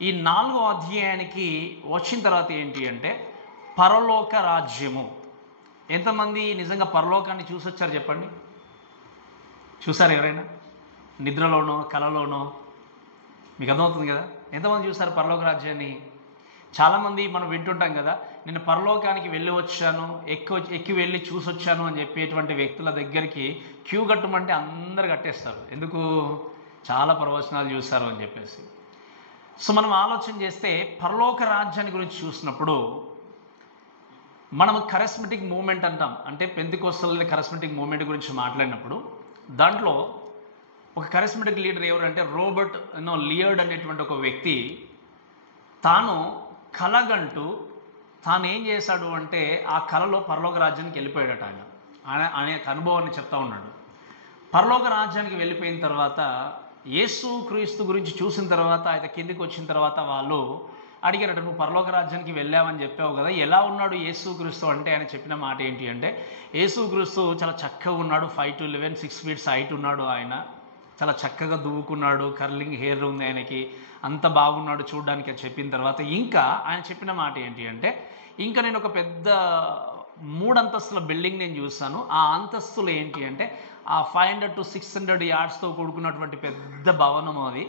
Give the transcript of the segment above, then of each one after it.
ఈ 4వ అధ్యాయానికి వచ్చిన తర్వాత ఏంటి అంటే పరలోక రాజ్యము. ఎంతమంది నిజంగా పరలోకాన్ని చూసొచ్చారు చెప్పండి? చూసారు ఎవరైనా? నిద్రలోనో కలలోనో? మీకు అర్థమవుతుంది కదా. ఎంతమంది చూసారు పరలోక రాజ్యాన్ని? చాలామంది మనం వింటుంటాం కదా, నేను పరలోకానికి వెళ్ళి వచ్చాను, ఎక్కి వెళ్ళి చూసొచ్చాను అని చెప్పేటువంటి వ్యక్తుల దగ్గరికి క్యూ కట్టమంటే అందరు కట్టేస్తారు. ఎందుకు? చాలా ప్రవచనాలు చూస్తారు అని చెప్పేసి. సో మనం ఆలోచన చేస్తే పరలోక రాజ్యాన్ని గురించి చూసినప్పుడు మనం కరిస్మటిక్ మూమెంట్ అంటాం. అంటే పెంతెకోస్తల్ కరిస్మటిక్ మూమెంట్ గురించి మాట్లాడినప్పుడు దాంట్లో ఒక కరిస్మటిక్ లీడర్ ఎవరంటే రోబర్ట్ లియర్డ్ అనేటువంటి ఒక వ్యక్తి తాను కలగంటూ తాను ఏం చేశాడు అంటే ఆ కలలో పరలోక రాజ్యానికి వెళ్ళిపోయాడట. ఆయన అనుభవాన్ని చెప్తా ఉన్నాడు. పరలోక రాజ్యానికి వెళ్ళిపోయిన తర్వాత యేసు క్రీస్తు గురించి చూసిన తర్వాత ఆయన కిందికి వచ్చిన తర్వాత వాళ్ళు అడిగారట, నువ్వు పరలోక రాజ్యానికి వెళ్ళావని చెప్పావు కదా, ఎలా ఉన్నాడు యేసు క్రీస్తు అంటే ఆయన చెప్పిన మాట ఏంటి అంటే, యేసు క్రీస్తు చాలా చక్కగా ఉన్నాడు, 5 to 11 6 feet హైట్ ఉన్నాడు, ఆయన చాలా చక్కగా దువ్వుకున్నాడు, కర్లింగ్ హెయిర్ ఉంది ఆయనకి, అంత బాగున్నాడు చూడడానికి అని చెప్పిన తర్వాత ఇంకా ఆయన చెప్పిన మాట ఏంటి అంటే, ఇంకా నేను ఒక పెద్ద 3 అంతస్తుల బిల్డింగ్ నేను చూస్తాను, ఆ అంతస్తులు ఏంటి అంటే ఆ 500 to 600 yardsతో కూడుకున్నటువంటి పెద్ద భవనం అది.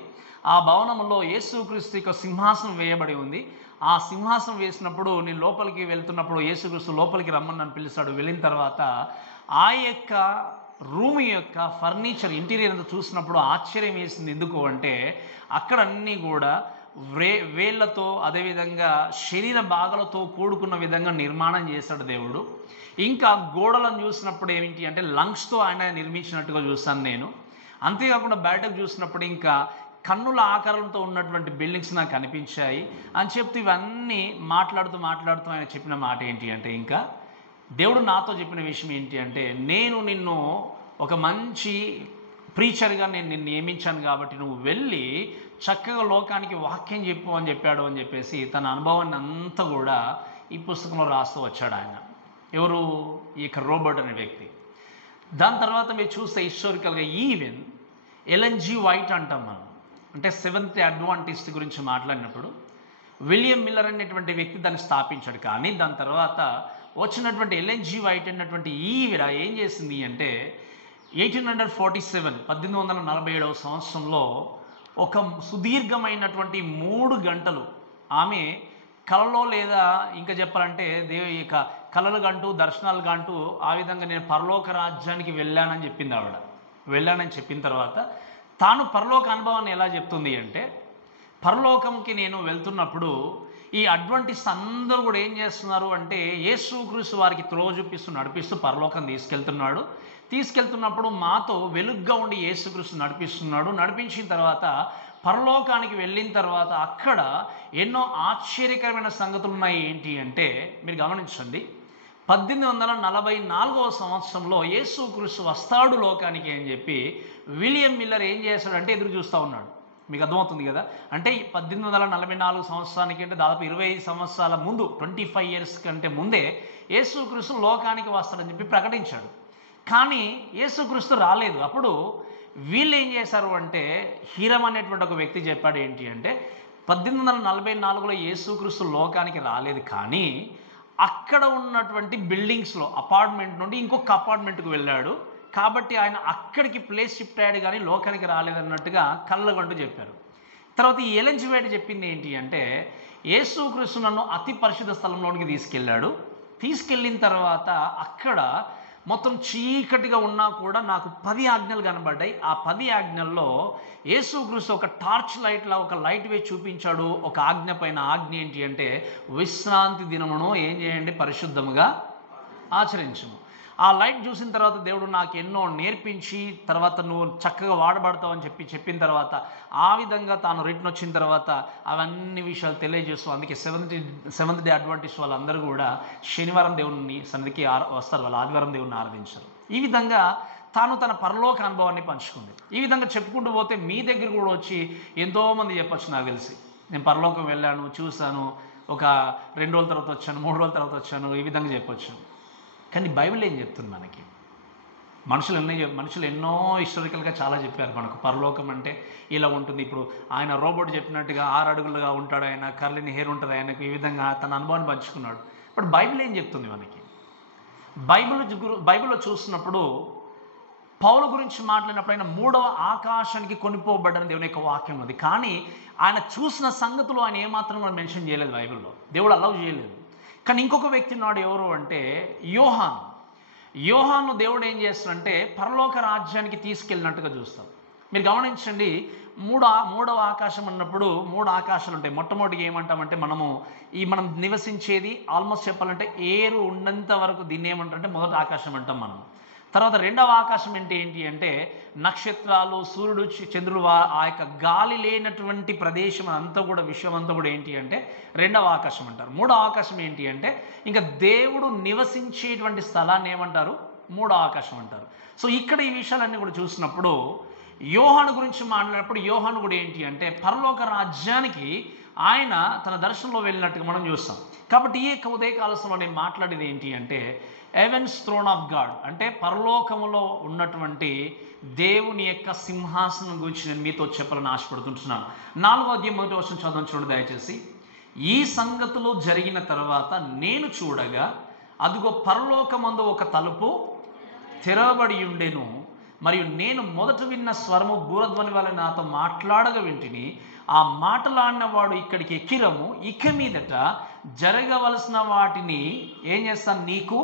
ఆ భవనంలో యేసుక్రీస్తు యొక్క సింహాసనం వేయబడి ఉంది. ఆ సింహాసనం వేసినప్పుడు నేను లోపలికి వెళ్తున్నప్పుడు యేసుక్రీస్తు లోపలికి రమ్మని నన్ను పిలుస్తాడు. వెళ్ళిన తర్వాత ఆ యొక్క రూమ్ యొక్క ఫర్నిచర్ ఇంటీరియర్ అంతా చూసినప్పుడు ఆశ్చర్యం వేసింది. ఎందుకు అంటే అక్కడ అన్నీ కూడా వేళ్లతో అదేవిధంగా శరీర భాగాలతో కూడుకున్న విధంగా నిర్మాణం చేశాడు దేవుడు. ఇంకా గోడలను చూసినప్పుడు ఏంటి అంటే లంగ్స్తో ఆయన నిర్మించినట్టుగా చూస్తాను నేను. అంతేకాకుండా బయటకు చూసినప్పుడు ఇంకా కన్నుల ఆకారంతో ఉన్నటువంటి బిల్డింగ్స్ నాకు కనిపించాయి అని చెప్తూ ఇవన్నీ మాట్లాడుతూ ఆయన చెప్పిన మాట ఏంటి అంటే, ఇంకా దేవుడు నాతో చెప్పిన విషయం ఏంటి అంటే, నేను నిన్ను ఒక మంచి ప్రీచర్గా నేను నిన్ను నియమించాను కాబట్టి నువ్వు వెళ్ళి చక్కగా లోకానికి వాక్యం చెప్పు అని చెప్పాడు అని చెప్పేసి తన అనుభవాన్ని అంతా కూడా ఈ పుస్తకంలో రాస్తూ వచ్చాడు ఆయన. ఎవరు? ఈ యొక్క రోబర్ట్ అనే వ్యక్తి. దాని తర్వాత మీరు చూస్తే హిస్టారికల్గా ఈవెన్ ఎల్ఎన్ జి వైట్ అంటాం మనం, అంటే సెవెంత్ అడ్వాంటిస్ట్ గురించి మాట్లాడినప్పుడు విలియం మిల్లర్ అనేటువంటి వ్యక్తి దాన్ని స్థాపించాడు. కానీ దాని తర్వాత వచ్చినటువంటి ఎల్ఎన్ జి వైట్ అన్నటువంటి ఈవిడ ఏం చేసింది అంటే 1847 సంవత్సరంలో ఒక సుదీర్ఘమైనటువంటి 3 గంటలు ఆమె కలలో లేదా ఇంకా చెప్పాలంటే ఇక కలలు గంటూ దర్శనాలు గంటూ ఆ విధంగా నేను పరలోక రాజ్యానికి వెళ్ళానని చెప్పింది ఆవిడ. వెళ్ళానని చెప్పిన తర్వాత తాను పరలోక అనుభవాన్ని ఎలా చెప్తుంది అంటే, పరలోకంకి నేను వెళ్తున్నప్పుడు ఈ అడ్వెంటిస్ట్ అందరూ కూడా ఏం చేస్తున్నారు అంటే యేసుక్రీస్తు వారికి త్రోవ చూపిస్తూ నడిపిస్తూ పరలోకం తీసుకెళ్తున్నప్పుడు మాతో వెలుగ్గా ఉండి యేసుక్రీస్తు నడిపిస్తున్నాడు. నడిపించిన తర్వాత పరలోకానికి వెళ్ళిన తర్వాత అక్కడ ఎన్నో ఆశ్చర్యకరమైన సంగతులు ఉన్నాయి. ఏంటి అంటే మీరు గమనించండి, 1844 సంవత్సరంలో యేసుక్రీస్తు వస్తాడు లోకానికి అని చెప్పి విలియం మిల్లర్ ఏం చేశాడంటే ఎదురు చూస్తూ ఉన్నాడు. మీకు అర్థమవుతుంది కదా. అంటే 1844 సంవత్సరానికి అంటే దాదాపు 25 సంవత్సరాల ముందు, 25 years కంటే ముందే యేసుక్రీస్తు లోకానికి వస్తాడని చెప్పి ప్రకటించాడు. కానీ యేసుక్రీస్తు రాలేదు. అప్పుడు వీళ్ళు ఏం చేశారు అంటే, హీరం అనేటువంటి ఒక వ్యక్తి చెప్పాడు ఏంటి అంటే 1844లో యేసుక్రీస్తు లోకానికి రాలేదు, కానీ అక్కడ ఉన్నటువంటి బిల్డింగ్స్లో అపార్ట్మెంట్ నుండి ఇంకొక అపార్ట్మెంట్కి వెళ్ళాడు కాబట్టి ఆయన అక్కడికి ప్లేస్ షిఫ్ట్ అయ్యాడు కానీ లోకానికి రాలేదన్నట్టుగా కళ్ళగంటూ చెప్పారు. తర్వాత ఈ ఎల్ఎన్ జి వైట్ చెప్పింది ఏంటి అంటే, యేసుక్రీస్తు నన్ను అతి పరిశుద్ధ స్థలంలోనికి తీసుకెళ్ళిన తర్వాత అక్కడ మొత్తం చీకటిగా ఉన్నా కూడా నాకు 10 ఆజ్ఞలు కనబడ్డాయి. ఆ 10 ఆజ్ఞల్లో యేసుక్రీస్తు ఒక టార్చ్ లైట్లా ఒక లైట్ వేసి చూపించాడు. ఒక ఆజ్ఞ పైన ఆజ్ఞ ఏంటి అంటే, విశ్రాంతి దినమును ఏం చేయండి? పరిశుద్ధముగా ఆచరించము. ఆ లైట్ చూసిన తర్వాత దేవుడు నాకు ఎన్నో నేర్పించి తర్వాత నువ్వు చక్కగా వాడబడతావు అని చెప్పిన తర్వాత ఆ విధంగా తాను రిటర్న్ వచ్చిన తర్వాత అవన్నీ విషయాలు తెలియజేస్తూ, అందుకే సెవెంత్ డే అడ్వాంటిస్ట్ వాళ్ళందరూ కూడా శనివారం దేవుని సన్నిధికి వస్తారు, వాళ్ళు ఆదివారం దేవుని ఆరాధించారు. ఈ విధంగా తాను తన పరలోక అనుభవాన్ని పంచుకుంది. ఈ విధంగా చెప్పుకుంటూ పోతే మీ దగ్గర కూడా వచ్చి ఎంతోమంది చెప్పచ్చు. నాకు తెలిసి నేను పరలోకం వెళ్ళాను, చూశాను, ఒక 2 రోజుల తర్వాత వచ్చాను, 3 రోజుల తర్వాత వచ్చాను, ఈ విధంగా చెప్పొచ్చు. కానీ బైబిల్ ఏం చెప్తుంది మనకి? మనుషులు ఎన్నో హిస్టారికల్గా చాలా చెప్పారు మనకు. పరలోకం అంటే ఇలా ఉంటుంది. ఇప్పుడు ఆయన రోబోట్ చెప్పినట్టుగా 6 అడుగులుగా ఉంటాడు, ఆయన కర్లీని హెయిర్ ఉంటుంది ఆయనకు, ఈ విధంగా తన అనుభవాన్ని పంచుకున్నాడు. బట్ బైబిల్ ఏం చెప్తుంది మనకి? బైబిల్లో చూసినప్పుడు పౌలు గురించి మాట్లాడినప్పుడు ఆయన 3వ ఆకాశానికి కొనిపోబడ్డని దేవుని యొక్క వాక్యం ఉంది. కానీ ఆయన చూసిన సంగతులు ఆయన ఏమాత్రం కూడా మెన్షన్ చేయలేదు బైబిల్లో, దేవుడు అలౌ చేయలేదు. కానీ ఇంకొక వ్యక్తి ఉన్నాడు, ఎవరు అంటే యోహాను దేవుడు ఏం చేస్తాడంటే పరలోక రాజ్యానికి తీసుకెళ్ళినట్టుగా చూస్తాం. మీరు గమనించండి, మూడవ ఆకాశం అన్నప్పుడు 3 ఆకాశాలు ఉంటాయి. మొట్టమొదటిగా ఏమంటామంటే మనం నివసించేది ఆల్మోస్ట్ చెప్పాలంటే ఏరు ఉన్నంత వరకు దీన్ని ఏమంటారంటే మొదటి ఆకాశం అంటాం మనం. తర్వాత 2వ ఆకాశం ఏంటి అంటే నక్షత్రాలు, సూర్యుడు, చంద్రుడు, ఆ యొక్క గాలి లేనటువంటి ప్రదేశం అంతా కూడా, విశ్వం అంతా కూడా ఏంటి అంటే 2వ ఆకాశం అంటారు. 3వ ఆకాశం ఏంటి అంటే ఇంకా దేవుడు నివసించేటువంటి స్థలాన్ని ఏమంటారు? 3వ ఆకాశం అంటారు. సో ఇక్కడ ఈ విషయాలన్నీ కూడా చూసినప్పుడు యోహాను గురించి మాట్లాడినప్పుడు యోహాను కూడా ఏంటి అంటే పరలోక రాజ్యానికి ఆయన తన దర్శనంలో వెళ్ళినట్టుగా మనం చూస్తాం. కాబట్టి ఈ యొక్క ఉదయకాలంలో నేను మాట్లాడేది ఏంటి అంటే హెవెన్స్ థ్రోన్ ఆఫ్ గాడ్, అంటే పరలోకములో ఉన్నటువంటి దేవుని యొక్క సింహాసనం గురించి నేను మీతో చెప్పాలని ఆశపడుతుంటున్నాను. 4వ అధ్యాయం 1వ వచనం చదవండి చూడండి దయచేసి. ఈ సంగతులు జరిగిన తర్వాత నేను చూడగా అదిగో పరలోకమందు ఒక తలుపు తెరవబడి ఉండెను, మరియు నేను మొదట విన్న స్వరము బూరధ్వని వలె నాతో మాట్లాడగా వింటిని. ఆ మాటలాడిన వాడు ఇక్కడికి ఎక్కిరము, ఇక మీదట జరగవలసిన వాటిని ఏం చేస్తాను నీకు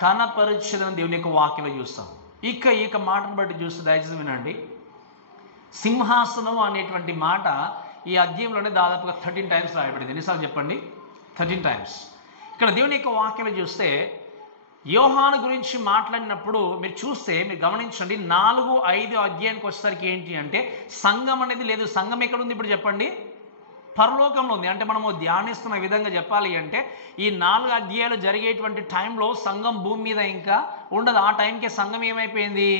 కనపరిచదని దేవుని యొక్క వాక్యంలో చూస్తాం. ఇక మాటను బట్టి చూస్తే దయచేసి వినండి. సింహాసనం అనేటువంటి మాట ఈ అధ్యాయంలోనే దాదాపుగా 13 టైమ్స్ రాయబడింది. ఎన్నిసార్లు చెప్పండి? 13 టైమ్స్. ఇక్కడ దేవుని యొక్క వాక్యంలో చూస్తే యోహాను గురించి మాట్లాడినప్పుడు మీరు గమనించండి, 4, 5 అధ్యాయానికి వచ్చేసరికి ఏంటి అంటే సంఘం అనేది లేదు. సంఘం ఎక్కడుంది ఇప్పుడు చెప్పండి? పరలోకంలో ఉంది. అంటే మనము ధ్యానిస్తున్న విధంగా చెప్పాలి అంటే ఈ 4 అధ్యాయాలు జరిగేటువంటి టైంలో సంఘం భూమి మీద ఇంకా ఉండదు. ఆ టైంకే సంఘం ఏమైపోయింది?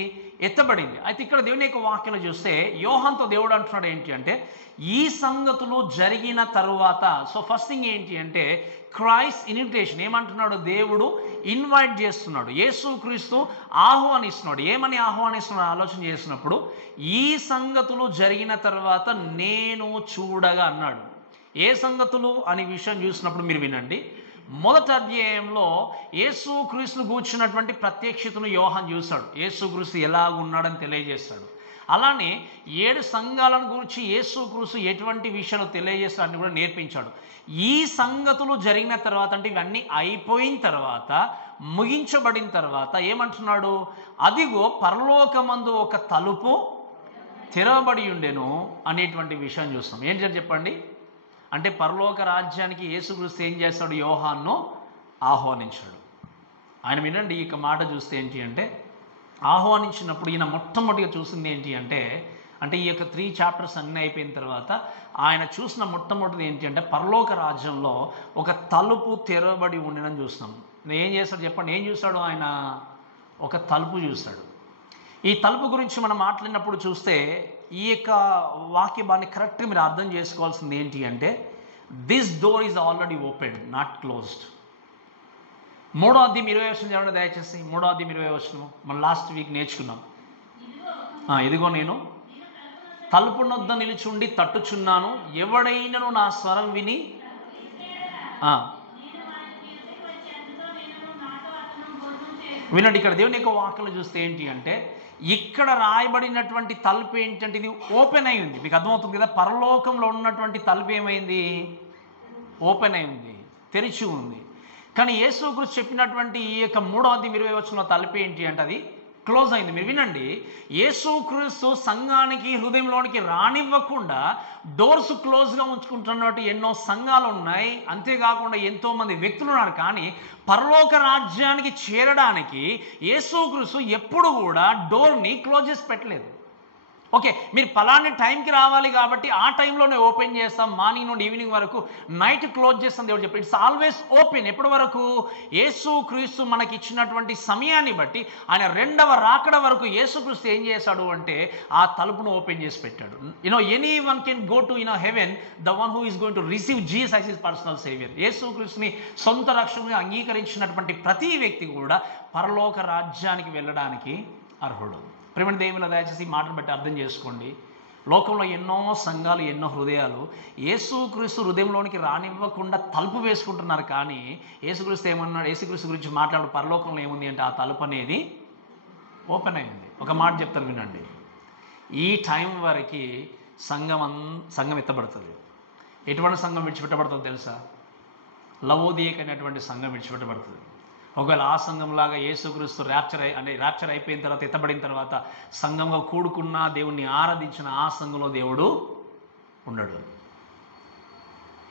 ఎత్తబడింది. అయితే ఇక్కడ దేవుని యొక్క వాక్యంలో చూస్తే యోహానుతో దేవుడు అంటున్నాడు ఏంటి అంటే ఈ సంగతులు జరిగిన తరువాత. సో ఫస్ట్ థింగ్ ఏంటి అంటే క్రైస్ట్ ఇన్విటేషన్. ఏమంటున్నాడు? దేవుడు ఇన్వైట్ చేస్తున్నాడు, యేసుక్రీస్తు ఆహ్వానిస్తున్నాడు. ఏమని ఆహ్వానిస్తున్నాడు ఆలోచన చేసినప్పుడు ఈ సంగతులు జరిగిన తర్వాత నేను చూడగా అన్నాడు. ఏ సంగతులు అనే విషయం చూసినప్పుడు మీరు వినండి. మొదటి అధ్యాయంలో యేసుక్రీస్తును కూర్చున్నటువంటి ప్రత్యక్షతను యోహాను చూశాడు. యేసుక్రీస్తు ఎలాగున్నాడని తెలియజేస్తాడు. అలానే 7 సంఘాలను గురించి యేసుక్రీస్తు ఎటువంటి విషయాలు తెలియజేస్తాడని కూడా నేర్పించాడు. ఈ సంగతులు జరిగిన తర్వాత, అంటే ఇవన్నీ అయిపోయిన తర్వాత, ముగించబడిన తర్వాత ఏమంటున్నాడు? అదిగో పరలోకమందు ఒక తలుపు తెరవబడి ఉండెను అనేటువంటి విషయం చూస్తాం. ఏంటి చెప్పండి? అంటే పరలోక రాజ్యానికి యేసుక్రీస్తు ఏం చేస్తాడు? యోహాను ఆహ్వానించాడు. ఆయన వినండి, ఇక మాట చూస్తే ఏంటి అంటే ఆహ్వానించినప్పుడు ఈయన మొట్టమొదటిగా చూసింది ఏంటి అంటే ఈ యొక్క 3 చాప్టర్స్ అన్నీ అయిపోయిన తర్వాత ఆయన చూసిన మొట్టమొదటిది ఏంటి అంటే పరలోక రాజ్యంలో ఒక తలుపు తెరవబడి ఉండడం చూస్తున్నాం. ఏం చేస్తాడు చెప్పండి? ఏం చూస్తాడు ఆయన? ఒక తలుపు చూస్తాడు. ఈ తలుపు గురించి మనం మాట్లాడినప్పుడు చూస్తే ఈ యొక్క వాక్యాన్ని కరెక్ట్గా మీరు అర్థం చేసుకోవాల్సింది ఏంటి అంటే this door is already open, not closed. 3వ అధ్యాయం 20వ వచనం చదవండి దయచేసి. 3వ అధ్యాయం 20వ వచనం మనం లాస్ట్ వీక్ నేర్చుకున్నాం. ఇదిగో నేను తలుపు నొద్ద నిలుచుండి తట్టుచున్నాను, ఎవడైనను నా స్వరం విని వినండి. ఇక్కడ దేవుని యొక్క వాక్యలు చూస్తే ఏంటి అంటే ఇక్కడ రాయబడినటువంటి తలుపు ఏంటంటే ఇది ఓపెన్ అయి ఉంది. మీకు అర్థమవుతుంది కదా? పరలోకంలో ఉన్నటువంటి తలుపు ఏమైంది? ఓపెన్ అయి ఉంది, తెరిచి ఉంది. కానీ యేసుక్రీస్తు చెప్పినటువంటి ఈ యొక్క 3వ అధ్యాయం 20వ వచనంలో తలుపు ఏంటి అంటే అది క్లోజ్ అయింది. మీరు వినండి, యేసుక్రీస్తు సంఘానికి హృదయంలోనికి రానివ్వకుండా డోర్స్ క్లోజ్గా ఉంచుకుంటున్నట్టు ఎన్నో సంఘాలు ఉన్నాయి. అంతేకాకుండా ఎంతోమంది వ్యక్తులు ఉన్నారు. కానీ పరలోక రాజ్యానికి చేరడానికి యేసుక్రీస్తు ఎప్పుడు కూడా డోర్ని క్లోజ్ చేసి పెట్టలేదు. ఓకే, మీరు పలాని టైంకి రావాలి కాబట్టి ఆ టైంలోనే ఓపెన్ చేస్తాం, మార్నింగ్ నుండి ఈవినింగ్ వరకు, నైట్ క్లోజ్ చేస్తాం దేవుడు చెప్పి. It's always open. ఎప్పటి వరకు? యేసుక్రీస్తు మనకి ఇచ్చినటువంటి సమయాన్ని బట్టి ఆయన 2వ రాకడ వరకు యేసుక్రీస్తు ఏం చేశాడు అంటే ఆ తలుపును ఓపెన్ చేసి పెట్టాడు. Any one can go to heaven, the one who is going to receive Jesus as his personal saviour. యేసుక్రీస్తుని సొంత రక్షణగా అంగీకరించినటువంటి ప్రతి వ్యక్తి కూడా పరలోక రాజ్యానికి వెళ్ళడానికి అర్హుడు. ప్రేమ దేవుని దయచేసి ఈ మాటను బట్టి అర్థం చేసుకోండి. లోకంలో ఎన్నో సంఘాలు, ఎన్నో హృదయాలు యేసుక్రీస్తు హృదయంలోనికి రానివ్వకుండా తలుపు వేసుకుంటున్నారు. కానీ యేసుక్రీస్తు ఏమన్నాడు? యేసుక్రీస్తు గురించి మాట్లాడు పరలోకంలో ఏముంది అంటే ఆ తలుపు అనేది ఓపెన్ అయింది. ఒక మాట చెప్తాను వినండి. ఈ టైం వరకు సంఘం ఎత్తబడుతుంది. ఎటువంటి సంఘం విడిచిపెట్టబడుతుందో తెలుసా? లవోదియక అనేటువంటి సంఘం విడిచిపెట్టబడుతుంది. ఒకవేళ ఆ సంఘంలాగా యేసుక్రీస్తు ర్యాప్చర్ అయిపోయిన తర్వాత, ఎత్తబడిన తర్వాత సంఘంగా కూడుకున్న, దేవుణ్ణి ఆరాధించిన ఆ సంఘంలో దేవుడు ఉండడు.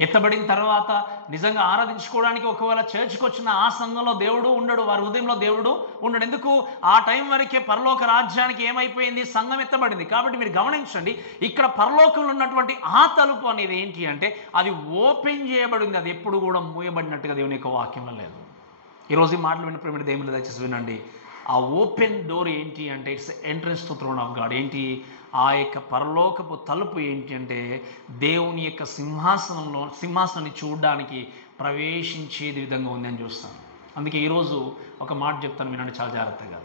ఎత్తబడిన తర్వాత నిజంగా ఆరాధించుకోవడానికి ఒకవేళ చర్చ్కి వచ్చిన ఆ సంఘంలో దేవుడు ఉండడు, వారి హృదయంలో దేవుడు ఉండడు. ఎందుకు? ఆ టైం వరకే పరలోక రాజ్యానికి ఏమైపోయింది? సంఘం ఎత్తబడింది. కాబట్టి మీరు గమనించండి, ఇక్కడ పరలోకంలో ఉన్నటువంటి ఆ తలుపు అనేది ఏంటి అంటే అది ఓపెన్ చేయబడింది. అది ఎప్పుడు కూడా మూయబడినట్టుగా దేవుని యొక్క వాక్యంలో లేదు. ఈరోజు ఈ మాటలు విన్న ప్రేమ దేవుని దయచేసి వినండి. ఆ ఓపెన్ డోర్ ఏంటి అంటే it's entrance to throne of God. ఏంటి? ఆ యొక్క పరలోకపు తలుపు ఏంటి అంటే దేవుని యొక్క సింహాసనాన్ని చూడడానికి ప్రవేశించేది విధంగా ఉంది అని చూస్తాను. అందుకే ఈరోజు ఒక మాట చెప్తాను, వినండి చాలా జాగ్రత్తగా.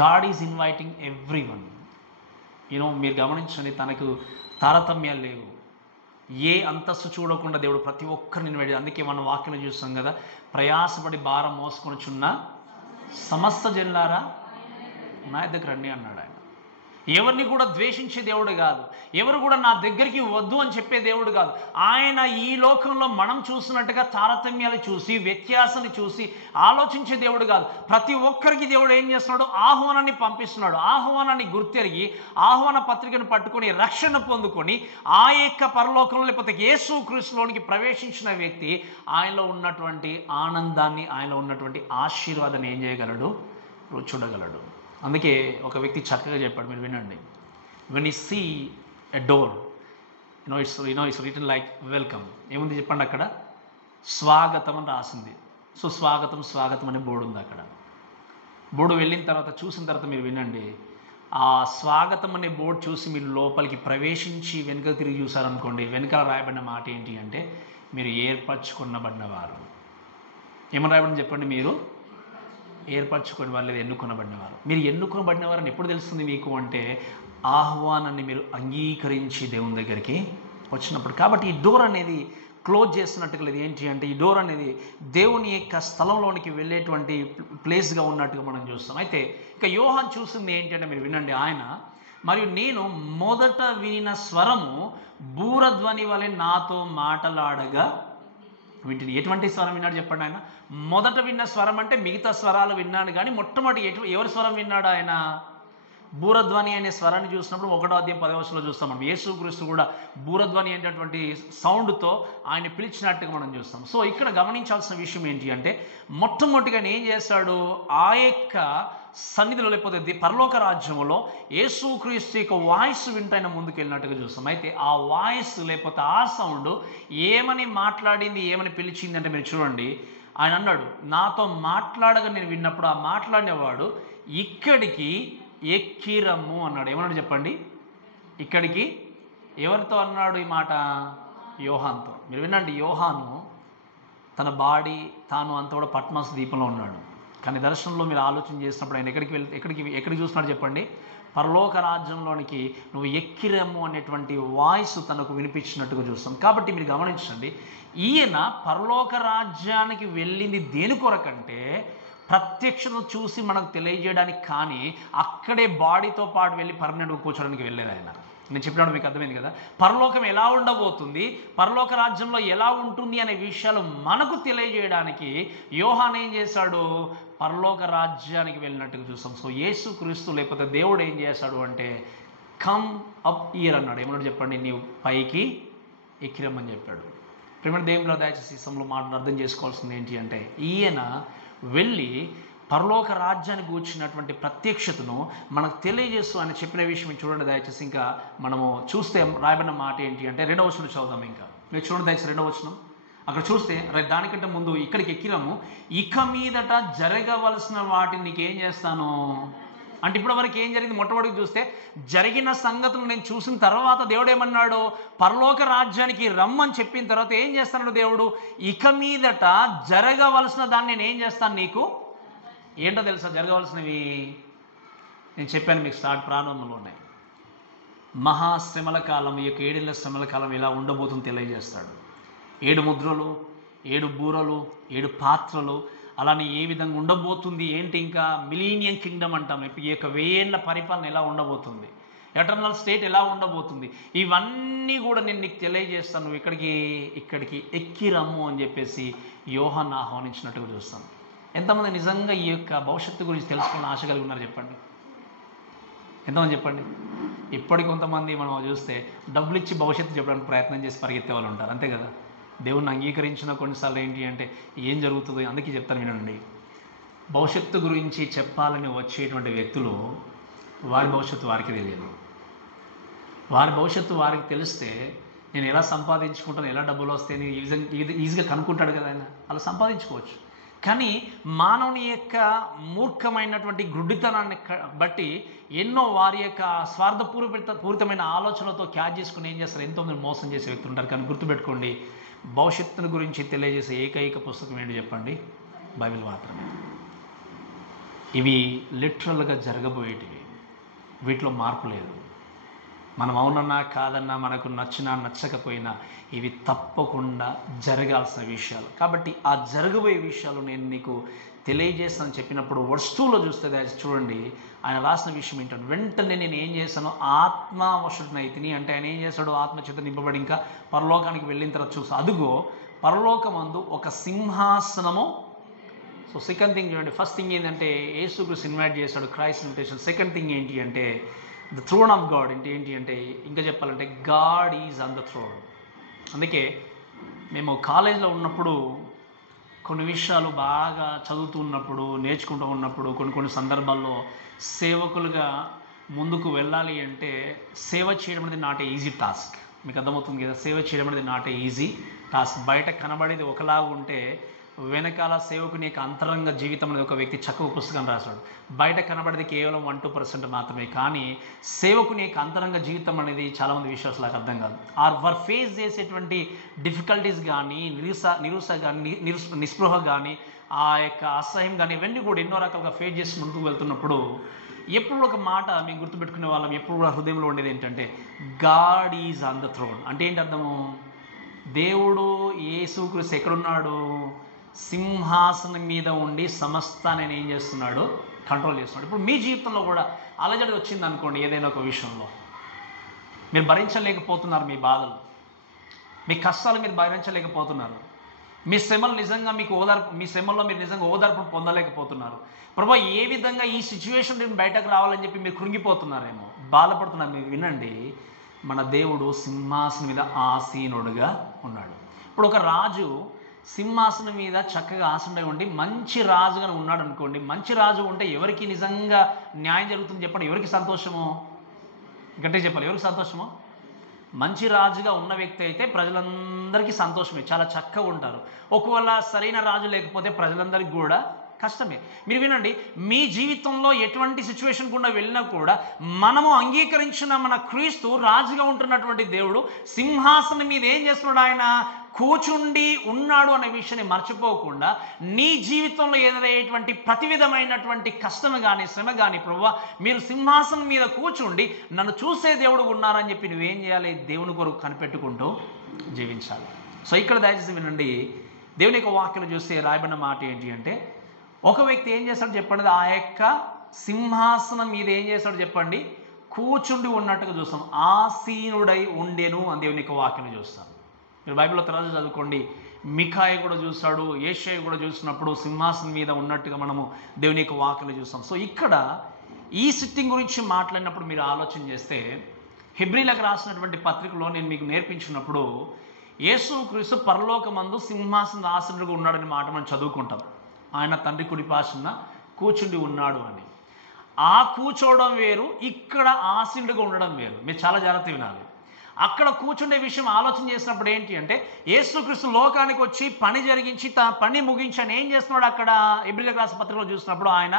God is inviting every one. మీరు గమనించండి, తనకు తారతమ్యాలు లేవు. ఏ అంతస్తు చూడకుండా దేవుడు ప్రతి ఒక్కరిని ఇన్వైట్. అందుకే మనం వాక్యం చూస్తాం కదా, ప్రయాసపడి భారం మోసుకొనిచున్న సమస్త జనులారా నా దగ్గర రండి అన్నాడు ఆయన. ఎవరిని కూడా ద్వేషించే దేవుడు కాదు, ఎవరు కూడా నా దగ్గరికి వద్దు అని చెప్పే దేవుడు కాదు. ఆయన ఈ లోకంలో మనం చూసినట్టుగా తారతమ్యాలు చూసి, వ్యత్యాసాన్ని చూసి ఆలోచించే దేవుడు కాదు. ప్రతి ఒక్కరికి దేవుడు ఏం చేస్తున్నాడు? ఆహ్వానాన్ని పంపిస్తున్నాడు. ఆహ్వానాన్ని గుర్తెరిగి ఆహ్వాన పత్రికను పట్టుకొని రక్షణ పొందుకొని ఆ యొక్క పరలోకంలో లేకపోతే యేసుక్రీస్తులోనికి ప్రవేశించిన వ్యక్తి ఆయనలో ఉన్నటువంటి ఆనందాన్ని, ఆయనలో ఉన్నటువంటి ఆశీర్వాదాన్ని ఏం చేయగలడు? చూడగలడు. అందుకే ఒక వ్యక్తి చక్కగా చెప్పాడు, మీరు వినండి. When you see a door, it's written like welcome. ఏముంది చెప్పండి అక్కడ? స్వాగతం అని రాసింది. సో స్వాగతం అనే బోర్డు ఉంది అక్కడ. బోర్డు వెళ్ళిన తర్వాత, చూసిన తర్వాత మీరు వినండి, ఆ స్వాగతం అనే బోర్డు చూసి మీరు లోపలికి ప్రవేశించి వెనుక తిరిగి చూసారనుకోండి, వెనకాల రాయబడిన మాట ఏంటి అంటే మీరు ఏర్పరచుకున్నబడినవారు. ఏమని రాయబడి చెప్పండి? మీరు ఏర్పరచుకొని వాళ్ళు, లేదా ఎన్నుకొనబడినవారు. మీరు ఎన్నుకొనబడినవారని ఎప్పుడు తెలుస్తుంది మీకు అంటే ఆహ్వానాన్ని మీరు అంగీకరించి దేవుని దగ్గరికి వచ్చినప్పుడు. కాబట్టి ఈ డోర్ అనేది క్లోజ్ చేస్తున్నట్టుగా లేదు. ఏంటి అంటే ఈ డోర్ అనేది దేవుని యొక్క స్థలంలోనికి వెళ్ళేటువంటి ప్లేస్గా ఉన్నట్టుగా మనం చూస్తాం. అయితే ఇక యోహాను చూసింది ఏంటి అంటే మీరు వినండి. ఆయన, మరియు నేను మొదట వినిన స్వరము బూరధ్వని వలె నాతో మాటలాడగా వింటిని. ఎటువంటి స్వరం విన్నాడు చెప్పండి? ఆయన మొదట విన్న స్వరం అంటే మిగతా స్వరాలు విన్నాడు, కానీ మొట్టమొదటి ఎవరి స్వరం విన్నాడు? ఆయన బూరధ్వని అనే స్వరాన్ని చూసినప్పుడు 1వ అధ్యాయం 10వ వచనంలో చూస్తాం మనం. యేసుక్రీస్తు కూడా బూరధ్వని అనేటటువంటి సౌండ్తో ఆయన పిలిచినట్టుగా మనం చూస్తాం. సో ఇక్కడ గమనించాల్సిన విషయం ఏంటి అంటే మొట్టమొదటిగా ఏం చేస్తాడు? ఆ యొక్క సన్నిధిలో లేకపోతే పరలోక రాజ్యంలో యేసుక్రీస్తు యొక్క వాయిస్ వింటైన ముందుకు వెళ్ళినట్టుగా చూస్తాం. అయితే ఆ వాయిస్ లేకపోతే ఆ సౌండ్ ఏమని మాట్లాడింది, ఏమని పిలిచింది అంటే మీరు చూడండి. ఆయన అన్నాడు, నాతో మాట్లాడగా నేను విన్నప్పుడు ఆ మాట్లాడినవాడు ఇక్కడికి ఎక్కిరమ్ము అన్నాడు. ఏమన్నాడు చెప్పండి? ఇక్కడికి. ఎవరితో అన్నాడు ఈ మాట? యోహాన్తో. మీరు వినండి, యోహాను తన బాడీ తాను అంతా కూడా పట్మస్ ద్వీపంలో ఉన్నాడు. కానీ దర్శనంలో మీరు ఆలోచన చేసినప్పుడు ఆయన ఎక్కడికి చూస్తున్నాడు చెప్పండి? పరలోక రాజ్యంలోనికి నువ్వు ఎక్కిరమ్ము అనేటువంటి వాయిస్ తనకు వినిపించినట్టుగా చూస్తాం. కాబట్టి మీరు గమనించండి, ఈయన పరలోక రాజ్యానికి వెళ్ళింది దేని కొరకంటే ప్రత్యక్షను చూసి మనకు తెలియజేయడానికి, కానీ అక్కడే బాడీతో పాటు వెళ్ళి పర్మనెంట్గా కూర్చోడానికి వెళ్ళేది ఆయన. నేను చెప్పినప్పుడు మీకు అర్థమైంది కదా, పరలోకం ఎలా ఉండబోతుంది, పరలోక రాజ్యంలో ఎలా ఉంటుంది అనే విషయాలు మనకు తెలియజేయడానికి యోహాను ఏం చేశాడు? పరలోక రాజ్యానికి వెళ్ళినట్టుగా చూస్తాం. సో యేసుక్రీస్తు లేకపోతే దేవుడు ఏం చేశాడు అంటే కమ్ అప్ ఇయర్ అన్నాడు. ఏమన్నాడు చెప్పండి? నీవు పైకి ఎక్కిరమ్మని చెప్పాడు. ప్రేమ దేవునిలో దయచేసి సమయంలో మాటను అర్థం చేసుకోవాల్సింది ఏంటి అంటే ఈయన వెళ్ళి పరలోక రాజ్యానికి కూర్చున్నటువంటి ప్రత్యక్షతను మనకు తెలియజేస్తూ ఆయన చెప్పిన విషయం చూడండి దయచేసి. ఇంకా మనము చూస్తే రాయబడిన మాట ఏంటి అంటే 2వ వచనం చదువుదాం. ఇంకా మీరు చూడండి దయచేసి 2వ వచనం. అక్కడ చూస్తే దానికంటే ముందు ఇక్కడికి ఎక్కినాము, ఇక మీదట జరగవలసిన వాటిని నీకేం చేస్తాను అంటే ఇప్పటి వరకు ఏం జరిగింది? మొట్టమొదటికి చూస్తే జరిగిన సంగతులు నేను చూసిన తర్వాత దేవుడు ఏమన్నాడు? పరలోక రాజ్యానికి రమ్మని చెప్పిన తర్వాత ఏం చేస్తాడు దేవుడు? ఇక మీదట జరగవలసిన దాన్ని నేను ఏం చేస్తాను నీకు. ఏంటో తెలుసా జరగవలసినవి? నేను చెప్పాను మీకు ప్రారంభంలోనే, మహాశ్రమల కాలం, ఈ యొక్క 7 ఏళ్ల శ్రమల కాలం ఎలా ఉండబోతుందో తెలియజేస్తాడు. 7 ముద్రలు, 7 బూరలు, 7 పాత్రలు, అలానే ఏ విధంగా ఉండబోతుంది ఏంటి, ఇంకా మిలీనియం కింగ్డమ్ అంటాం, ఈ యొక్క 1000 ఏళ్ల పరిపాలన ఎలా ఉండబోతుంది, ఎటర్నల్ స్టేట్ ఎలా ఉండబోతుంది, ఇవన్నీ కూడా నేను నీకు తెలియజేస్తాను, నువ్వు ఇక్కడికి ఎక్కి రమ్ము అని చెప్పేసి యోహాన్ని ఆహ్వానించినట్టుగా చూస్తాను. ఎంతమంది నిజంగా ఈ యొక్క భవిష్యత్తు గురించి తెలుసుకున్న ఆశ కలిగి ఉన్నారు చెప్పండి? ఎంతమంది చెప్పండి? ఇప్పటికి కొంతమంది మనం చూస్తే డబ్బులు ఇచ్చి భవిష్యత్తు చెప్పడానికి ప్రయత్నం చేసి పరిగెత్తే వాళ్ళు ఉంటారు, అంతే కదా. దేవుణ్ణి అంగీకరించిన కొన్నిసార్లు ఏంటి అంటే ఏం జరుగుతుందో, అందుకే చెప్తాను వినండి. భవిష్యత్తు గురించి చెప్పాలని వచ్చేటువంటి వ్యక్తులు వారి భవిష్యత్తు వారికి తెలియదు. వారి భవిష్యత్తు వారికి తెలిస్తే నేను ఎలా సంపాదించుకుంటాను, ఎలా డబ్బులు వస్తాయని ఈజీగా కనుక్కుంటాడు కదా ఆయన, అలా సంపాదించుకోవచ్చు. కానీ మానవుని యొక్క మూర్ఖమైనటువంటి గుడ్డితనాన్ని బట్టి ఎన్నో వారి యొక్క స్వార్థపూరితమైన ఆలోచనలతో క్యాచ్ చేసుకుని ఏం చేస్తారు, ఎంతోమంది మోసం చేసే వ్యక్తులు ఉంటారు. కానీ గుర్తుపెట్టుకోండి, భవిష్యత్తును గురించి తెలియజేసే ఏకైక పుస్తకం ఏంటి చెప్పండి? బైబిల్ మాత్రమే. ఇవి లిటరల్గా జరగబోయేటివి, వీటిలో మార్పు లేదు. మనం అవునన్నా కాదన్నా, మనకు నచ్చినా నచ్చకపోయినా ఇవి తప్పకుండా జరగాల్సిన విషయాలు. కాబట్టి ఆ జరగబోయే విషయాలు నేను నీకు తెలియజేస్తానని చెప్పినప్పుడు వర్షంలో చూస్తే చూడండి, ఆయన రాసిన విషయం ఏంటంటే, వెంటనే నేను ఏం చేశాను, ఆత్మవశుడినైతిని అంటే ఆయన ఏం చేశాడు, ఆత్మచేత నింపబడి ఇంకా పరలోకానికి వెళ్ళిన తర్వాత చూసి అదుగో పరలోకమందు ఒక సింహాసనము. సో సెకండ్ థింగ్ చూడండి, ఫస్ట్ థింగ్ ఏంటంటే యేసుక్రీస్తు ఇన్వైట్ చేశాడు, క్రైస్ట్ ఇన్విటేషన్. సెకండ్ థింగ్ ఏంటి అంటే ద థ్రోన్ ఆఫ్ గాడ్. ఏంటి అంటే ఇంకా చెప్పాలంటే God is on the throne. అందుకే మేము కాలేజీలో ఉన్నప్పుడు కొన్ని విషయాలు బాగా చదువుతూ ఉన్నప్పుడు, నేర్చుకుంటూ ఉన్నప్పుడు కొన్ని సందర్భాల్లో సేవకులుగా ముందుకు వెళ్ళాలి అంటే సేవ చేయడం అనేది నాట్ ఏ ఈజీ టాస్క్. మీకు అర్థమవుతుంది కదా, సేవ చేయడం అనేది నాట్ ఏ ఈజీ టాస్క్. బయట కనబడేది ఒకలాగా ఉంటే వెనకాల సేవకుని యొక్క అంతరంగ జీవితం అనేది ఒక వ్యక్తి చక్కగా పుస్తకం రాశాడు. బయట కనబడేది కేవలం 1-2% మాత్రమే. కానీ సేవకుని యొక్క అంతరంగ జీవితం అనేది చాలామంది విశ్వాసాలకు అర్థం కాదు. వారు ఫేస్ చేసేటువంటి డిఫికల్టీస్ కానీ, నిస్పృహ కానీ, ఆ యొక్క అసహ్యం కానీ, ఇవన్నీ కూడా ఎన్నో రకాలుగా ఫేస్ చేసి ముందుకు వెళ్తున్నప్పుడు ఎప్పుడు ఒక మాట మేము గుర్తుపెట్టుకునే వాళ్ళం, ఎప్పుడు కూడా హృదయంలో ఉండేది ఏంటంటే God is on the throne. అంటే ఏంటి అర్థము? దేవుడు యేసుక్రీస్తు ఎక్కడున్నాడు? సింహాసనం మీద ఉండి సమస్తాన్ని ఏం చేస్తున్నాడు? కంట్రోల్ చేస్తున్నాడు. ఇప్పుడు మీ జీవితంలో కూడా అలజడి వచ్చింది అనుకోండి, ఏదైనా ఒక విషయంలో మీరు భరించలేకపోతున్నారు, మీ బాధలు, మీ కష్టాలు మీరు భరించలేకపోతున్నారు, మీ శ్రమలు నిజంగా మీ శ్రమల్లో మీరు నిజంగా ఓదార్పు పొందలేకపోతున్నారు. ప్రభా ఏ విధంగా ఈ సిచ్యువేషన్ నుండి బయటకు రావాలని చెప్పి మీరు కృంగిపోతున్నారేమో, బాధపడుతున్నారు. మీరు వినండి, మన దేవుడు సింహాసనం మీద ఆసీనుడుగా ఉన్నాడు. ఇప్పుడు ఒక రాజు సింహాసనం మీద చక్కగా ఆసనుడై ఉండి మంచి రాజుగానే ఉన్నాడు అనుకోండి. మంచి రాజు ఉంటే ఎవరికి నిజంగా న్యాయం జరుగుతుంది చెప్పండి? ఎవరికి సంతోషమో? గట్టిగా చెప్పాలి, ఎవరికి సంతోషమో? మంచి రాజుగా ఉన్న వ్యక్తి అయితే ప్రజలందరికీ సంతోషమే, చాలా చక్కగా ఉంటారు. ఒకవేళ సరైన రాజు లేకపోతే ప్రజలందరికీ కూడా కష్టమే. మీరు వినండి, మీ జీవితంలో ఎటువంటి సిచ్యువేషన్ గుండా వెళ్ళినా కూడా మనము అంగీకరించిన మన క్రీస్తు రాజుగా ఉంటున్నటువంటి దేవుడు సింహాసనం మీద ఏం చేస్తున్నాడు? ఆయన కూర్చుండి ఉన్నాడు అనే విషయాన్ని మర్చిపోకుండా నీ జీవితంలో ఎదురయ్యేటువంటి ప్రతి విధమైనటువంటి కష్టం కానీ, శ్రమ కానీ, ప్రభువా మీరు సింహాసనం మీద కూర్చుండి నన్ను చూసే దేవుడు ఉన్నారని చెప్పి నువ్వేం చేయాలి? దేవుని కొరకు కనిపెట్టుకుంటూ జీవించాలి. సో ఇక్కడ దయచేసి వినండి, దేవుని యొక్క వాక్యం చూస్తే రాయబడిన మాట ఏంటి అంటే, ఒక వ్యక్తి ఏం చేస్తాడు చెప్పండి? ఆ యొక్క సింహాసనం మీద ఏం చేస్తాడు చెప్పండి? కూర్చుండి ఉన్నట్టుగా చూస్తాం. ఆసీనుడై ఉండెను అని దేవుని యొక్క వాక్యం చూస్తాం. మీరు బైబిల్లో తర్వాత చదువుకోండి, మిఖాయి కూడా చూస్తాడు, యేషయ కూడా చూసినప్పుడు సింహాసనం మీద ఉన్నట్టుగా మనము దేవుని యొక్క వాక్యం చూస్తాం. సో ఇక్కడ ఈ సిట్టింగ్ గురించి మాట్లాడినప్పుడు మీరు ఆలోచన చేస్తే, హెబ్రీలకు రాసినటువంటి పత్రికలో నేను మీకు నేర్పించినప్పుడు యేసుక్రీస్తు పరలోకమందు సింహాసన ఆసనుడుగా ఉన్నాడని మాట మనం చదువుకుంటాం. ఆయన తండ్రి కుడి పార్శ్వన కూర్చుండి ఉన్నాడు అని. ఆ కూర్చోవడం వేరు, ఇక్కడ ఆసీనుడిగా ఉండడం వేరు. మీరు చాలా జాగ్రత్త వినాలి. అక్కడ కూర్చుండే విషయం ఆలోచన చేసినప్పుడు ఏంటి అంటే, యేసుక్రీస్తు లోకానికి వచ్చి పని జరిగించి తన పని ముగించి ఆయన ఏం చేస్తున్నాడు? అక్కడ హెబ్రీయులకు రాసిన పత్రికలో చూసినప్పుడు ఆయన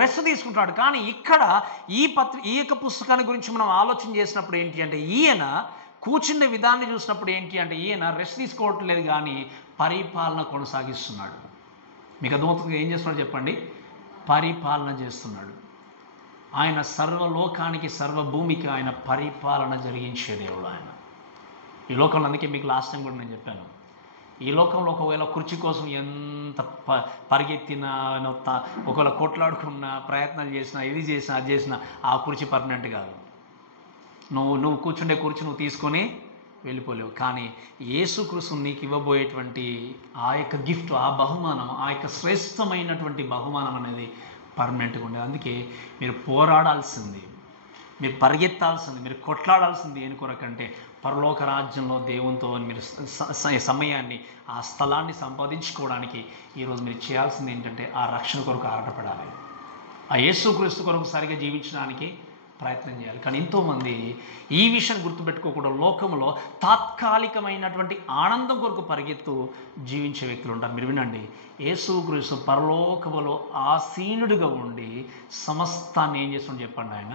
రెస్ట్ తీసుకుంటున్నాడు. కానీ ఇక్కడ ఈ యొక్క పుస్తకాన్ని గురించి మనం ఆలోచన చేసినప్పుడు ఏంటి అంటే, ఈయన కూర్చుండే విధాన్ని చూసినప్పుడు ఏంటి అంటే, ఈయన రెస్ట్ తీసుకోవట్లేదు కానీ పరిపాలన కొనసాగిస్తున్నాడు. మీకు అర్థమవుతుంది ఏం చేస్తున్నాడు చెప్పండి? పరిపాలన చేస్తున్నాడు. ఆయన సర్వలోకానికి సర్వభూమికి ఆయన పరిపాలన జరిగించే దేవుడు ఆయన. ఈ లోకంలో, అందుకే మీకు లాస్ట్ టైం కూడా నేను చెప్పాను, ఈ లోకంలో ఒకవేళ కుర్చీ కోసం ఎంత పరిగెత్తినా, ఒకవేళ కొట్లాడుకున్నా, ప్రయత్నాలు చేసినా, ఇది చేసినా, అది చేసినా, ఆ కుర్చీ పర్మనెంట్ కాదు. నువ్వు కూర్చుండే కుర్చీ నువ్వు తీసుకొని వెళ్ళిపోలేవు. కానీ యేసుక్రీస్తు నీకు ఇవ్వబోయేటువంటి ఆ యొక్క గిఫ్ట్, ఆ బహుమానం, ఆ యొక్క శ్రేష్టమైనటువంటి బహుమానం అనేది పర్మనెంట్గా ఉండేది. అందుకే మీరు పోరాడాల్సింది, మీరు పరిగెత్తాల్సింది, మీరు కొట్లాడాల్సింది దేని కొరకంటే పరలోక రాజ్యంలో దేవునితో మీరు సమయాన్ని, ఆ స్థలాన్ని సంపాదించుకోవడానికి ఈరోజు మీరు చేయాల్సింది ఏంటంటే ఆ రక్షణ కొరకు ఆరాటపడాలి, ఆ యేసుక్రీస్తు కొరకు సరిగా జీవించడానికి ప్రయత్నం చేయాలి. కానీ ఎంతోమంది ఈ విషయాన్ని గుర్తుపెట్టుకోకుండా లోకంలో తాత్కాలికమైనటువంటి ఆనందం కొరకు పరిగెత్తు జీవించే వ్యక్తులు ఉంటారు. మీరు వినండి, యేసుక్రీస్తు పరలోకములో ఆసీనుడిగా ఉండి సమస్తాన్ని ఏం చేస్తుండో చెప్పండి, ఆయన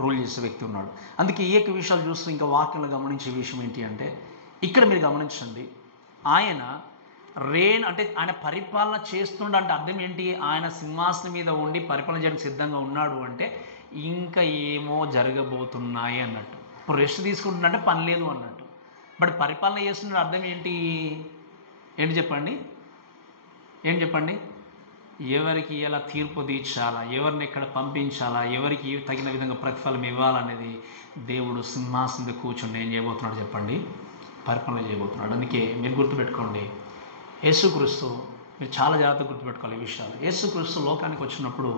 రూల్ చేసే వ్యక్తి ఉన్నాడు. అందుకే ఈ యొక్క విషయాలు చూస్తూ ఇంకా వాక్యంలో గమనించే విషయం ఏంటి అంటే, ఇక్కడ మీరు గమనించండి, ఆయన అంటే ఆయన పరిపాలన చేస్తుండే అర్థం ఏంటి? ఆయన సింహాసనం మీద ఉండి పరిపాలన చేయడానికి సిద్ధంగా ఉన్నాడు అంటే ఇంకా ఏమో జరగబోతున్నాయి అన్నట్టు. ఇప్పుడు రెస్ట్ తీసుకుంటున్నంటే పని లేదు అన్నట్టు. బట్ పరిపాలన చేస్తున్న అర్థం ఏంటి? చెప్పండి, ఎవరికి ఎలా తీర్పు తీర్చాలా, ఎవరిని ఎక్కడ పంపించాలా, ఎవరికి తగిన విధంగా ప్రతిఫలం ఇవ్వాలనేది దేవుడు సింహాసనం మీద కూర్చుండి ఏం చేయబోతున్నాడు చెప్పండి? పరిపాలన చేయబోతున్నాడు. అందుకే మీరు గుర్తుపెట్టుకోండి, యేసుక్రీస్తు, మీరు చాలా జాగ్రత్తగా గుర్తుపెట్టుకోవాలి ఈ విషయాలు. యేసుక్రీస్తు లోకానికి వచ్చినప్పుడు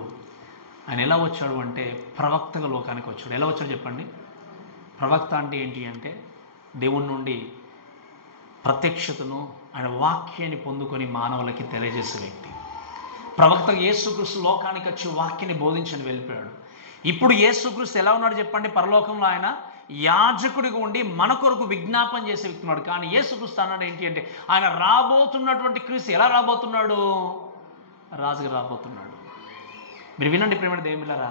ఆయన ఎలా వచ్చాడు అంటే ప్రవక్తగా లోకానికి వచ్చాడు. ఎలా వచ్చాడు చెప్పండి? ప్రవక్త అంటే ఏంటి అంటే దేవుని నుండి ప్రత్యక్షతను, ఆయన వాక్యాన్ని పొందుకొని మానవులకి తెలియజేసే వ్యక్తి. ప్రవక్తగా యేసుక్రీస్తు లోకానికి వచ్చి వాక్యాన్ని బోధించని వెళ్ళిపోయాడు. ఇప్పుడు యేసుక్రీస్తు ఎలా ఉన్నాడు చెప్పండి? పరలోకంలో ఆయన యాజకుడిగా ఉండి మన కొరకు విజ్ఞాపన చేసే వ్యక్తి ఉన్నాడు. కానీ యేసుక్రీస్తు అన్నాడు ఏంటి అంటే ఆయన రాబోతున్నటువంటి క్రీస్తు ఎలా రాబోతున్నాడు? రాజుగా రాబోతున్నాడు. మీరు వినండి ప్రేమ దేవులారా,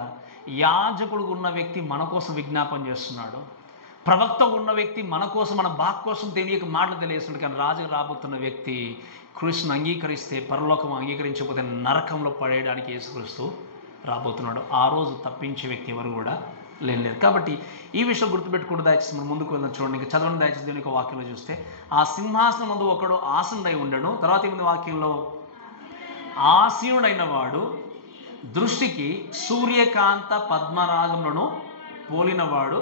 యాజకుడు ఉన్న వ్యక్తి మన కోసం విజ్ఞాపన చేస్తున్నాడు, ప్రవక్త ఉన్న వ్యక్తి మన కోసం, మన బాక్ కోసం తెలియక మాటలు తెలియస్తున్నాడు. కానీ రాజుగా రాబోతున్న వ్యక్తి క్రీస్తుని అంగీకరిస్తే పరలోకం, అంగీకరించకపోతే నరకంలో పడేయడానికి యేసుక్రీస్తు రాబోతున్నాడు. ఆ రోజు తప్పించే వ్యక్తి ఎవరు కూడా లేదు. కాబట్టి ఈ విషయం గుర్తుపెట్టుకుంటూ దయచేసి మనం ముందుకు వెళ్దాం. చూడండి, ఇంకా చదవండి దయచేసి దేవుని యొక్క వాక్యంలో చూస్తే, ఆ సింహాసనం ముందు ఒకడు ఆసనుడై ఉండడు. తర్వాత ఏముంది వాక్యంలో? ఆసీనుడైన వాడు దృష్టికి సూర్యకాంత పద్మరాగములను పోలినవాడు,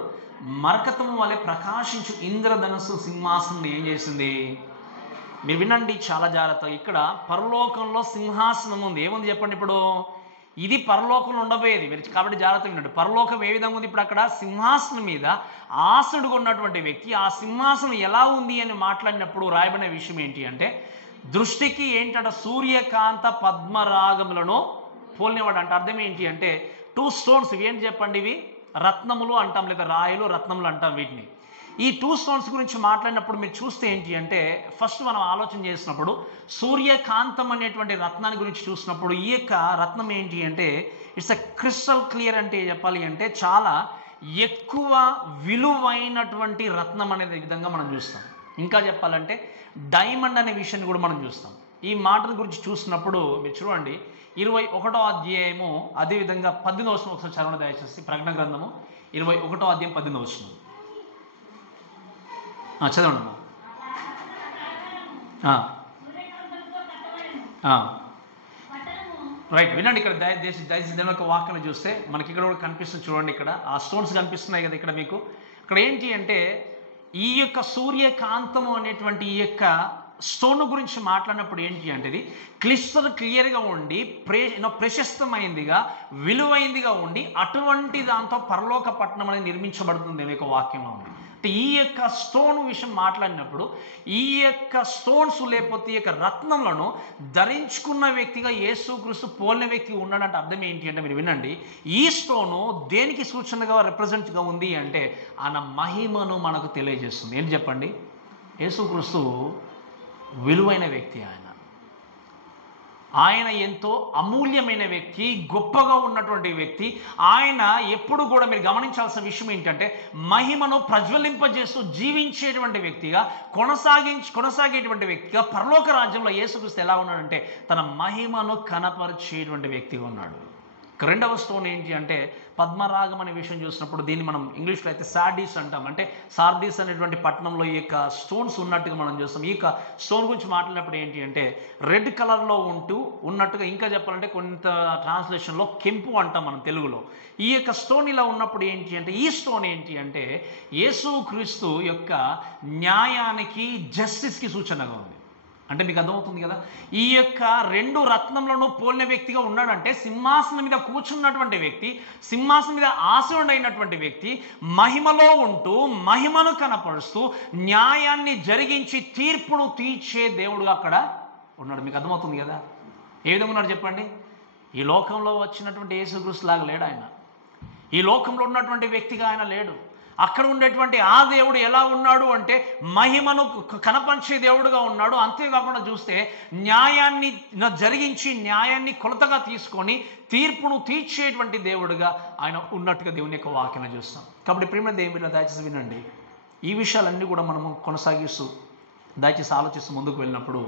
మరకతము వలె ప్రకాశించు ఇంద్రధనస్సు సింహాసనం ఏం చేసింది? మీరు వినండి చాలా జాగ్రత్త. ఇక్కడ పరలోకంలో సింహాసనం ఉంది. ఏముంది చెప్పండి? ఇప్పుడు ఇది పరలోకంలో ఉండబోయేది మీరు, కాబట్టి జాగ్రత్తగా వినండి. పరలోకం ఏ విధంగా ఉంది? ఇప్పుడు అక్కడ సింహాసనం మీద ఆసనుడుగా ఉన్నటువంటి వ్యక్తి, ఆ సింహాసనం ఎలా ఉంది అని మాట్లాడినప్పుడు రాయబడిన విషయం ఏంటి అంటే, దృష్టికి ఏంటంటే సూర్యకాంత పద్మరాగములను పోలినవాడు. అంటే అర్థం ఏంటి అంటే 2 స్టోన్స్. ఇవి ఏంటి చెప్పండి? ఇవి రత్నములు అంటాం, లేదా రాయలు, రత్నములు అంటాం వీటిని. ఈ 2 స్టోన్స్ గురించి మాట్లాడినప్పుడు మీరు చూస్తే ఏంటి అంటే, ఫస్ట్ మనం ఆలోచన చేసినప్పుడు సూర్యకాంతం అనేటువంటి రత్నాన్ని గురించి చూసినప్పుడు ఈ యొక్క రత్నం ఏంటి అంటే ఇట్స్ ఎ క్రిస్టల్ క్లియర్. అంటే చెప్పాలి అంటే చాలా ఎక్కువ విలువైనటువంటి రత్నం అనేది విధంగా మనం చూస్తాం. ఇంకా చెప్పాలంటే డైమండ్ అనే విషయాన్ని కూడా మనం చూస్తాం. ఈ మాటల గురించి చూసినప్పుడు మీరు చూడండి, 21వ అధ్యాయము, అదేవిధంగా 18వ వచనం ఒకసారి చదవండి దయచేసి. ప్రకటన గ్రంథము 21వ అధ్యాయం 18వ వచనం చదవండి. రైట్, వినండి. ఇక్కడ దయచేసి దేవుని యొక్క వాక్యాన్ని చూస్తే మనకి ఇక్కడ కూడా కనిపిస్తుంది. చూడండి, ఇక్కడ ఆ స్టోన్స్ కనిపిస్తున్నాయి కదా ఇక్కడ మీకు. ఇక్కడ ఏంటి అంటే ఈ యొక్క సూర్యకాంతము అనేటువంటి ఈ యొక్క స్టోన్ గురించి మాట్లాడినప్పుడు ఏంటి అంటే ఇది క్లియర్గా ఉండి ప్రశస్తమైందిగా, విలువైందిగా ఉండి అటువంటి దాంతో పరలోక పట్టణం అనేది నిర్మించబడుతుంది ఈ యొక్క వాక్యంలో ఉంది. అంటే ఈ యొక్క స్టోన్ విషయం మాట్లాడినప్పుడు ఈ యొక్క స్టోన్స్ లేకపోతే ఈ యొక్క రత్నములను ధరించుకున్న వ్యక్తిగా యేసుక్రీస్తు పోలిన వ్యక్తి ఉన్నాడంటే అర్థం ఏంటి అంటే, మీరు వినండి, ఈ స్టోను దేనికి సూచనగా రిప్రజెంట్గా ఉంది అంటే ఆయన మహిమను మనకు తెలియజేస్తుంది. ఏంటి చెప్పండి? యేసుక్రీస్తు విలువైన వ్యక్తి. ఆయన ఎంతో అమూల్యమైన వ్యక్తి, గొప్పగా ఉన్నటువంటి వ్యక్తి. ఆయన ఎప్పుడు కూడా మీరు గమనించాల్సిన విషయం ఏంటంటే మహిమను ప్రజ్వలింపజేస్తూ జీవించేటువంటి వ్యక్తిగా, కొనసాగేటువంటి వ్యక్తిగా పరలోక రాజ్యంలో యేసుక్రీస్తు ఎలా ఉన్నాడంటే తన మహిమను కనపరిచేటువంటి వ్యక్తిగా ఉన్నాడు. రెండవ స్టోన్ ఏంటి అంటే పద్మరాగం అనే విషయం చూసినప్పుడు దీన్ని మనం ఇంగ్లీష్లో అయితే సార్డీస్ అంటాం. అంటే సార్డీస్ అనేటువంటి పట్టణంలో ఈ యొక్క స్టోన్స్ ఉన్నట్టుగా మనం చూస్తాం. ఈ యొక్క స్టోన్ గురించి మాట్లాడినప్పుడు ఏంటి అంటే రెడ్ కలర్లో ఉన్నట్టుగా, ఇంకా చెప్పాలంటే కొంత ట్రాన్స్లేషన్లో కెంపు అంటాం మనం తెలుగులో. ఈ యొక్క స్టోన్ ఇలా ఉన్నప్పుడు ఏంటి అంటే, ఈ స్టోన్ ఏంటి అంటే యేసుక్రీస్తు యొక్క న్యాయానికి, జస్టిస్కి సూచనగా ఉంది. అంటే మీకు అర్థమవుతుంది కదా, ఈ యొక్క రెండు రత్నములను పోలిన వ్యక్తిగా ఉన్నాడంటే సింహాసనం మీద కూర్చున్నటువంటి వ్యక్తి, సింహాసనం మీద ఆసీనుడైనటువంటి వ్యక్తి, మహిమలో ఉంటూ మహిమను కనపరుస్తూ న్యాయాన్ని జరిగించి తీర్పును తీర్చే దేవుడుగా అక్కడ ఉన్నాడు. మీకు అర్థమవుతుంది కదా. ఏ విధంగా ఉన్నాడు చెప్పండి? ఈ లోకంలో వచ్చినటువంటి యేసుక్రీస్తు లాగా లేడు ఆయన. ఈ లోకంలో ఉన్నటువంటి వ్యక్తిగా ఆయన లేడు. అక్కడ ఉండేటువంటి ఆ దేవుడు ఎలా ఉన్నాడు అంటే మహిమను కనపరిచే దేవుడుగా ఉన్నాడు. అంతేకాకుండా చూస్తే న్యాయాన్ని జరిగించి న్యాయాన్ని కొలతగా తీసుకొని తీర్పును తీర్చేటువంటి దేవుడుగా ఆయన ఉన్నట్టుగా దేవుని యొక్క వాక్యాన్ని చూస్తాం. కాబట్టి ప్రేమ దేవుని దయచేసి వినండి. ఈ విషయాలన్నీ కూడా మనము కొనసాగిస్తూ దయచేసి ఆలోచిస్తూ ముందుకు వెళ్ళినప్పుడు,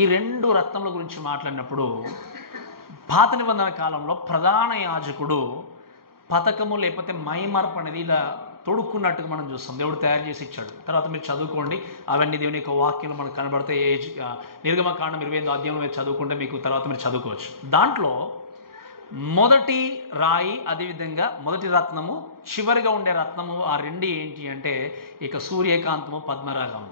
ఈ రెండు రత్నముల గురించి మాట్లాడినప్పుడు పాత నిబంధన కాలంలో ప్రధాన యాజకుడు పథకము లేకపోతే మైమర్పు అనేది ఇలా తొడుక్కున్నట్టుగా మనం చూస్తాం. దేవుడు తయారు చేసి ఇచ్చాడు. తర్వాత మీరు చదువుకోండి, అవన్నీ దేవుని యొక్క వాక్యాలు మనకు కనబడతాయి. నిర్గమకాండం 28వ అధ్యాయంలో మీరు చదువుకుంటే మీకు తర్వాత మీరు చదువుకోవచ్చు. దాంట్లో మొదటి రాయి, అదేవిధంగా మొదటి రత్నము, చివరిగా ఉండే రత్నము, ఆ రెండు ఏంటి అంటే ఇక సూర్యకాంతము, పద్మరాగము.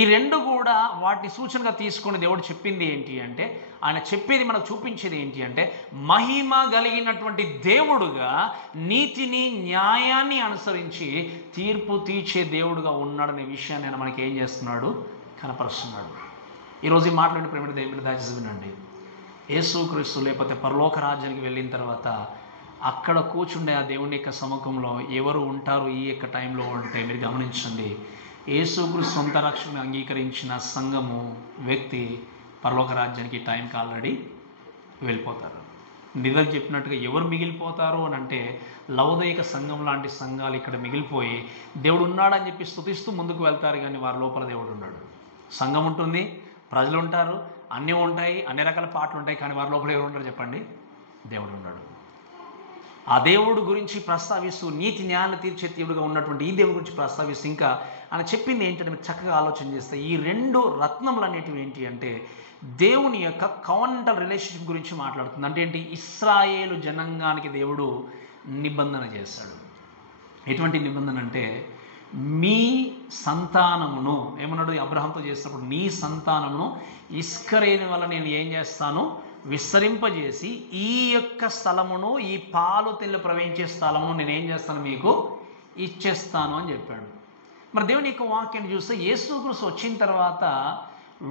ఈ రెండు కూడా వాటిని సూచనగా తీసుకొని దేవుడు చెప్పింది ఏంటి అంటే, ఆయన చెప్పేది మనకు చూపించేది ఏంటి అంటే మహిమ కలిగినటువంటి దేవుడుగా నీతిని, న్యాయాన్ని అనుసరించి తీర్పు తీర్చే దేవుడుగా ఉన్నాడనే విషయాన్ని ఆయన మనకి ఏం చేస్తున్నాడు? కనపరుస్తున్నాడు. ఈరోజు ఈ మాట్లాడిన ప్రేమ దేవుని దయచేసి వినండి. యేసుక్రీస్తు లేకపోతే పరలోక రాజ్యానికి వెళ్ళిన తర్వాత అక్కడ కూర్చుండే ఆ దేవుని యొక్క సముఖంలో ఎవరు ఉంటారు ఈ యొక్క టైంలో అంటే మీరు గమనించండి. యేసుక్రీస్తు సొంత రక్షణను అంగీకరించిన సంఘము, వ్యక్తి పరలోక రాజ్యానికి టైంకి ఆల్రెడీ వెళ్ళిపోతారు. నిజంగా చెప్పినట్టుగా ఎవరు మిగిలిపోతారు అని అంటే లవోదయిక సంఘం లాంటి సంఘాలు ఇక్కడ మిగిలిపోయి దేవుడు ఉన్నాడని చెప్పి స్తుతిస్తూ ముందుకు వెళ్తారు, కానీ వారి లోపల దేవుడు ఉన్నాడు. సంఘం ఉంటుంది, ప్రజలు ఉంటారు, అన్నీ ఉంటాయి, అన్ని రకాల పాటలు ఉంటాయి, కానీ వారి లోపల ఎవరు ఉంటారు చెప్పండి? దేవుడు ఉన్నాడు. ఆ దేవుడు గురించి ప్రస్తావిస్తూ నీతి న్యాయాన్ని తీర్చే దేవుడుగా ఉన్నటువంటి ఈ దేవుడి గురించి ప్రస్తావిస్తూ ఇంకా ఆయన చెప్పింది ఏంటంటే మీరు చక్కగా ఆలోచన చేస్తే ఈ రెండు రత్నములు అనేటివి ఏంటి అంటే దేవుని యొక్క కవెంటల్ రిలేషన్షిప్ గురించి మాట్లాడుతుంది. అంటే ఏంటి? ఇశ్రాయేలు జనాంగానికి దేవుడు నిబంధన చేశాడు. ఎటువంటి నిబంధన అంటే మీ సంతానమును, ఏమన్నాడు అబ్రహాంతో చేసినప్పుడు, నీ సంతానమును ఇస్కరేణి వల్ల నేను ఏం చేస్తాను? విస్తరింపజేసి ఈ యొక్క స్థలమును, ఈ పాలు తెల్లు ప్రవహించే స్థలమును నేనేం చేస్తాను? మీకు ఇచ్చేస్తాను అని చెప్పాడు. మరి దేవుని యొక్క వాక్యాన్ని చూస్తే యేసుక్రీస్తు వచ్చిన తర్వాత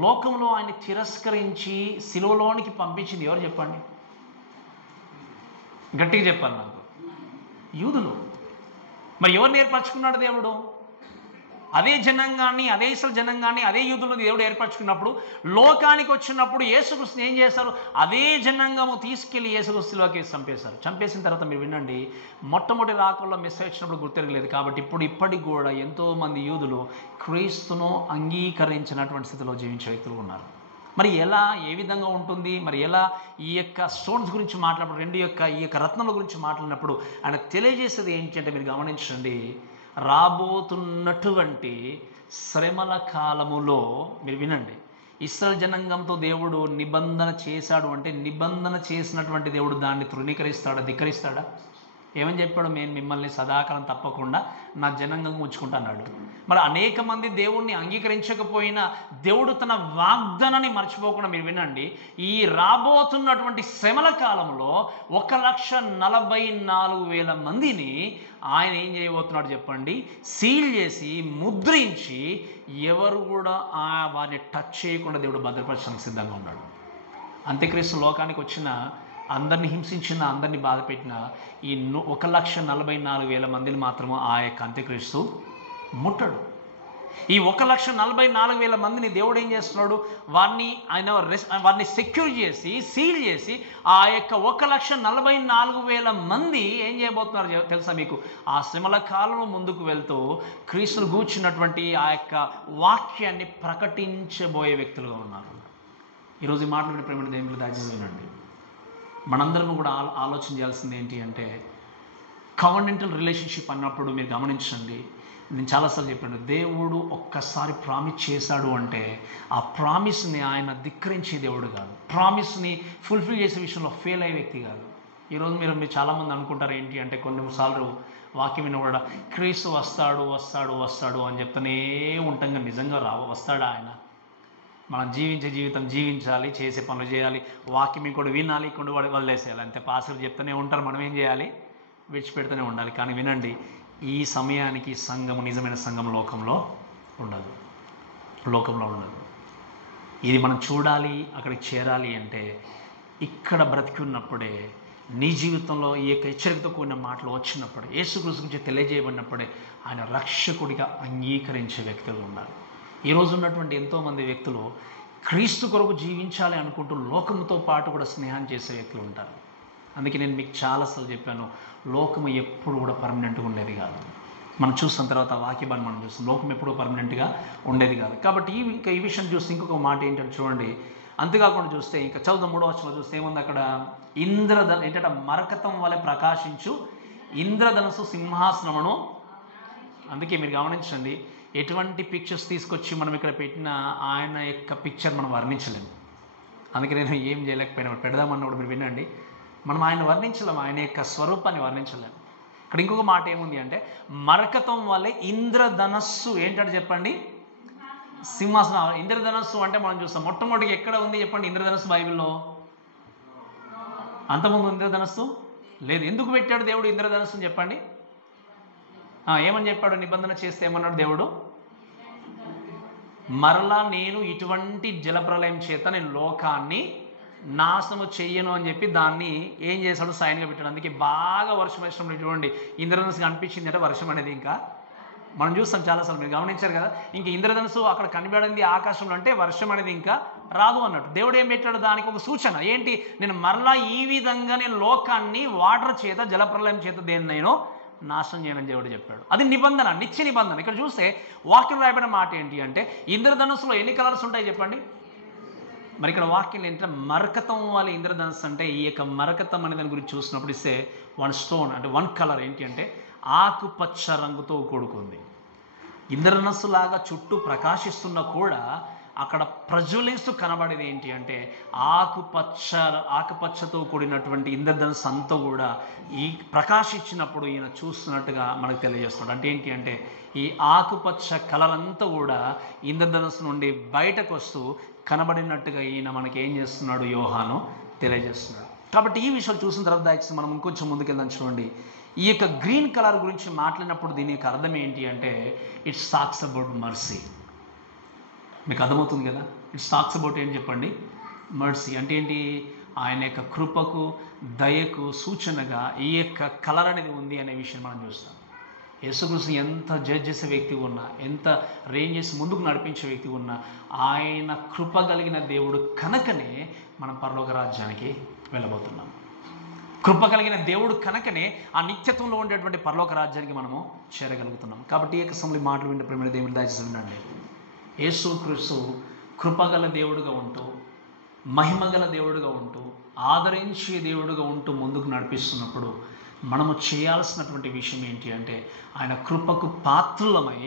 లోకంలో ఆయన తిరస్కరించి సిలువలోనికి పంపించింది ఎవరు చెప్పండి? గట్టిగా చెప్పాలి నాకు. యూదులు. మరి ఎవరు ఏర్పరచుకున్నాడు దేవుడు? అదే జనాంగాన్ని, అదే ఇశ్రాయేలు జనాంగాన్ని, అదే యూదులను దేవుడు ఏర్పరచుకున్నప్పుడు లోకానికి వచ్చినప్పుడు యేసుక్రీస్తుని ఏం చేశారు? అదే జనాంగము తీసుకెళ్లి యేసుక్రీస్తులోకి చంపేశారు. చంపేసిన తర్వాత మీరు వినండి, మొట్టమొదటి రాకల్లో మెసేజ్ వచ్చినప్పుడు గుర్తిరగలేదు. కాబట్టి ఇప్పటికి కూడా ఎంతోమంది యూదులు క్రీస్తును అంగీకరించినటువంటి స్థితిలో జీవించే వ్యక్తులు ఉన్నారు. మరి ఎలా, ఏ విధంగా ఉంటుంది? మరి ఎలా ఈ యొక్క స్టోన్స్ గురించి మాట్లాడినప్పుడు, ఈ యొక్క రత్నముల గురించి మాట్లాడినప్పుడు ఆయన తెలియజేసేది ఏంటి అంటే మీరు గమనించండి, రాబోతున్నటువంటి శ్రమల కాలములో మీరు వినండి, ఇశ్రాయేలు జనాంగంతో దేవుడు నిబంధన చేశాడు అంటే నిబంధన చేసినటువంటి దేవుడు దాన్ని తృణీకరిస్తాడా, ధిక్కరిస్తాడా? ఏమని చెప్పాడు? నేను మిమ్మల్ని సదాకాలం తప్పకుండా నా జనాంగంగా ఉంచుకుంటా అన్నాడు. మరి అనేక మంది దేవుణ్ణి అంగీకరించకపోయినా దేవుడు తన వాగ్దానాన్ని మర్చిపోకుండా మీరు వినండి, ఈ రాబోతున్నటువంటి శ్రమల కాలంలో 1,44,000 మందిని ఆయన ఏం చేయబోతున్నాడు చెప్పండి? సీల్ చేసి ముద్రించి ఎవరు కూడా వారిని టచ్ చేయకుండా దేవుడు భద్రపరచడానికి సిద్ధంగా ఉన్నాడు. అంత్యక్రీస్తు లోకానికి వచ్చిన, అందరిని హింసించిన, అందరినీ బాధపెట్టిన ఈ 1,44,000 మందిని మాత్రమే ఆ యొక్క అంత్యక్రీస్తు ముట్టడు. ఈ 1,44,000 మందిని దేవుడు ఏం చేస్తున్నాడు? వారిని సెక్యూర్ చేసి, సీల్ చేసి ఆ యొక్క 1,44,000 మంది ఏం చేయబోతున్నారు తెలుసా మీకు? ఆ శ్రమల కాలంలో ముందుకు వెళ్తూ క్రీస్తును గూర్చినటువంటి ఆ యొక్క వాక్యాన్ని ప్రకటించబోయే వ్యక్తులుగా ఉన్నారు. ఈరోజు మాట్లాడిన ప్రేమ దేవుని దయచేసి వినండి. మనందరం కూడా ఆలోచన చేయాల్సింది ఏంటి అంటే, కవెనెంటల్ రిలేషన్షిప్ అన్నప్పుడు మీరు గమనించండి, నేను చాలాసార్లు చెప్పాను, దేవుడు ఒక్కసారి ప్రామిస్ చేశాడు అంటే ఆ ప్రామిస్ని ఆయన ధిక్కరించే దేవుడు కాదు, ప్రామిస్ని ఫుల్ఫిల్ చేసే విషయంలో ఫెయిల్ అయ్యే వ్యక్తి కాదు. ఈరోజు మీరు చాలామంది అనుకుంటారు ఏంటి అంటే, కొన్నిసార్లు వాక్యం విన్న కూడా క్రీస్తు వస్తాడు వస్తాడు వస్తాడు అని చెప్తూనే ఉంటాం, కానీ నిజంగా వస్తాడా ఆయన? మనం జీవించే జీవితం జీవించాలి, చేసే పనులు చేయాలి, వాక్యం ఇంకోటి వినాలి, ఇంకోటి వదిలేసేయాలి అంతే. పాస్టర్ చెప్తూనే ఉంటారు, మనం ఏం చేయాలి? విడిచిపెడుతూనే ఉండాలి. కానీ వినండి, ఈ సమయానికి సంఘము, నిజమైన సంఘం లోకంలో ఉండదు. ఇది మనం చూడాలి, అక్కడికి చేరాలి అంటే ఇక్కడ బ్రతికి ఉన్నప్పుడే, నీ జీవితంలో ఈ యొక్క హెచ్చరికతో కూడిన మాటలు వచ్చినప్పుడే, యేసుక్రీస్తు గురించి తెలియజేయబడినప్పుడే ఆయన రక్షకుడిగా అంగీకరించే వ్యక్తులు ఉండాలి. ఈరోజు ఉన్నటువంటి ఎంతోమంది వ్యక్తులు క్రీస్తు కొరకు జీవించాలి అనుకుంటూ లోకముతో పాటు కూడా స్నేహం చేసే వ్యక్తులు ఉంటారు. అందుకే నేను మీకు చాలాసార్లు చెప్పాను, లోకము ఎప్పుడు కూడా పర్మనెంట్గా ఉండేది కాదు. మనం చూసిన తర్వాత వాక్యబాన్ని మనం చూస్తాం, లోకం ఎప్పుడూ పర్మనెంట్గా ఉండేది కాదు. కాబట్టి ఈ విషయం చూస్తే ఇంకొక మాట ఏంటంటే చూడండి, అంతేకాకుండా చూస్తే ఇంకా చదువు 3వ వచనంలో చూస్తే ఏముంది అక్కడ, ఏంటంటే మరకతం వలె ప్రకాశించు ఇంద్రధనస్సు సింహాసనమును. అందుకే మీరు గమనించండి, ఎటువంటి పిక్చర్స్ తీసుకొచ్చి మనం ఇక్కడ పెట్టిన ఆయన యొక్క పిక్చర్ మనం వర్ణించలేము. అందుకే నేను ఏం చేయలేకపోయినా పెడదామన్న కూడా మీరు వినండి, మనం ఆయన వర్ణించలేము, ఆయన యొక్క స్వరూపాన్ని వర్ణించలేము. ఇక్కడ ఇంకొక మాట ఏముంది అంటే, మరకతం వల్లే ఇంద్రధనస్సు ఏంటంటే చెప్పండి, సింహాసనం. ఇంద్రధనస్సు అంటే మనం చూస్తాం, మొట్టమొదటిగా ఎక్కడ ఉంది చెప్పండి ఇంద్రధనస్సు బైబిల్లో? అంతకుముందు ఇంద్రధనస్సు లేదు. ఎందుకు పెట్టాడు దేవుడు ఇంద్రధనస్సుని చెప్పండి? ఏమని చెప్పాడు? నిబంధన చేస్తే ఏమన్నాడు దేవుడు? మరలా నేను ఇటువంటి జలప్రలయం చేత నేను లోకాన్ని నాశనము చెయ్యను అని చెప్పి దాన్ని ఏం చేశాడు? సైన్గా పెట్టాడు. అందుకే బాగా వర్షం వేసినప్పుడు చూడండి, ఇంద్రధనుసు కనిపించింది అంటే వర్షం అనేది ఇంకా మనం చూస్తాం చాలాసార్లు, మీరు గమనించారు కదా. ఇంక ఇంద్రధనుసు అక్కడ కనిపడింది ఆకాశంలో అంటే వర్షం అనేది ఇంకా రాదు అన్నట్టు. దేవుడు ఏం పెట్టాడు? దానికి ఒక సూచన ఏంటి? నేను మరలా ఈ విధంగా నేను లోకాన్ని వాటర్ చేత, జలప్రలయం చేత దేన్ని నేను నాశనం చేయనని దేవుడు చెప్పాడు. అది నిబంధన, నిత్య నిబంధన. ఇక్కడ చూస్తే వాక్యం రాయబడిన మాట ఏంటి అంటే, ఇంద్రధనుస్సులో ఎన్ని కలర్స్ ఉంటాయి చెప్పండి? మరి ఇక్కడ వాక్యం ఏంటంటే, మరకతం వాళ్ళ ఇంద్రధనుస్సు అంటే, ఈ యొక్క మరకతం అనే దాని గురించి చూసినప్పుడు ఇస్తే వన్ స్టోన్ అంటే వన్ కలర్ ఏంటి అంటే ఆకుపచ్చ రంగుతో కూడుకుంది. ఇంద్రధనుస్సులాగా చుట్టూ ప్రకాశిస్తున్నా కూడా అక్కడ ప్రజ్వలిస్తూ కనబడేది ఏంటి అంటే ఆకుపచ్చతో కూడినటువంటి ఇంద్రధనుస్సు అంతా కూడా ఈ ప్రకాశించినప్పుడు ఈయన చూస్తున్నట్టుగా మనకు తెలియజేస్తున్నాడు. అంటే ఏంటి అంటే ఈ ఆకుపచ్చ కలర్ అంతా కూడా ఇంద్రధనుస్సు నుండి బయటకు వస్తూ కనబడినట్టుగా ఈయన మనకి ఏం చేస్తున్నాడు? యోహాను తెలియజేస్తున్నాడు. కాబట్టి ఈ విషయాలు చూసిన తర్వాత దయచేసి మనం ఇంకొంచెం ముందుకెళ్దాం. చూడండి, ఈ యొక్క గ్రీన్ కలర్ గురించి మాట్లాడినప్పుడు దీని యొక్క అర్థం ఏంటి అంటే ఇట్స్ టాక్స్ అబౌట్ మర్సీ. మీకు అర్థమవుతుంది కదా? ఇట్స్ టాక్స్ అబౌట్ ఏంటి చెప్పండి? మర్సీ అంటే ఏంటి? ఆయన యొక్క కృపకు, దయకు సూచనగా ఈ యొక్క కలర్ అనేది ఉంది అనే విషయం మనం చూస్తాం. యేసుక్రీస్తు ఎంత జడ్జ్ చేసే వ్యక్తి ఉన్నా, ఎంత రేంజ్ చేసి ముందుకు నడిపించే వ్యక్తి ఉన్నా, ఆయన కృప కలిగిన దేవుడు కనుకనే మనం పరలోక రాజ్యానికి వెళ్ళబోతున్నాం. కృప కలిగిన దేవుడు కనుకనే ఆ నిత్యత్వంలో ఉండేటువంటి పరలోక రాజ్యానికి మనము చేరగలుగుతున్నాం. కాబట్టి ఈ యొక్క సమయంలో మాటలు వింటే ప్రేమ దేవుడు దయచేసి వినండి. యేసుక్రీస్తు కృపగల దేవుడుగా ఉంటూ, మహిమగల దేవుడుగా ఉంటూ, ఆదరించే దేవుడుగా ఉంటూ ముందుకు నడిపిస్తున్నప్పుడు మనము చేయాల్సినటువంటి విషయం ఏంటి అంటే ఆయన కృపకు పాత్రులమై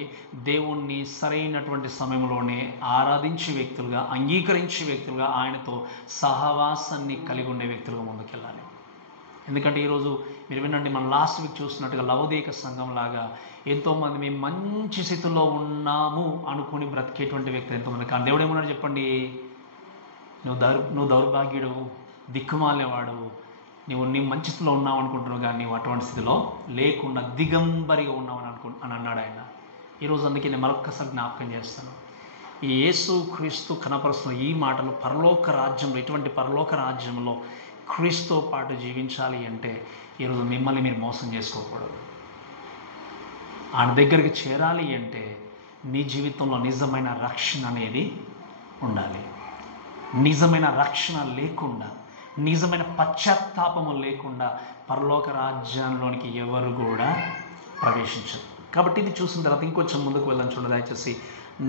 దేవుణ్ణి సరైనటువంటి సమయంలోనే ఆరాధించే వ్యక్తులుగా, అంగీకరించే వ్యక్తులుగా, ఆయనతో సహవాసాన్ని కలిగి ఉండే వ్యక్తులుగా ముందుకెళ్ళాలి. ఎందుకంటే ఈరోజు మీరు వినండి, మనం లాస్ట్ వీక్ చూసినట్టుగా లవోదిక సంఘం లాగా ఎంతోమంది మేము మంచి స్థితిలో ఉన్నాము అనుకుని బ్రతికేటువంటి వ్యక్తులు ఎంతోమంది. కానీ దేవుడు ఏమన్నాడు చెప్పండి? నువ్వు దౌర్భాగ్యుడు, దిక్కుమాలేవాడు, నీ మంచి స్థితిలో ఉన్నావు అనుకుంటున్నావు, కానీ నీవు అటువంటి స్థితిలో లేకుండా దిగంబరిగా ఉన్నావు అని అన్నాడు ఆయన. ఈరోజు అందుకే నేను మరొక్కసారి జ్ఞాపకం చేస్తాను, ఈ యేసు క్రీస్తు కనపరుస్తున్న ఈ మాటలు పరలోక రాజ్యంలో, ఇటువంటి పరలోక రాజ్యంలో క్రీస్తుతో పాటు జీవించాలి అంటే ఈరోజు మిమ్మల్ని మీరు మోసం చేసుకోకూడదు. ఆయన దగ్గరికి చేరాలి అంటే నీ జీవితంలో నిజమైన రక్షణ అనేది ఉండాలి. నిజమైన రక్షణ లేకుండా, నిజమైన పశ్చాత్తాపము లేకుండా పరలోక రాజ్యంలోనికి ఎవరు కూడా ప్రవేశించరు. కాబట్టి ఇది చూసిన తర్వాత ఇంకొంచెం ముందుకు వెళ్దాం. చూడండి దయచేసి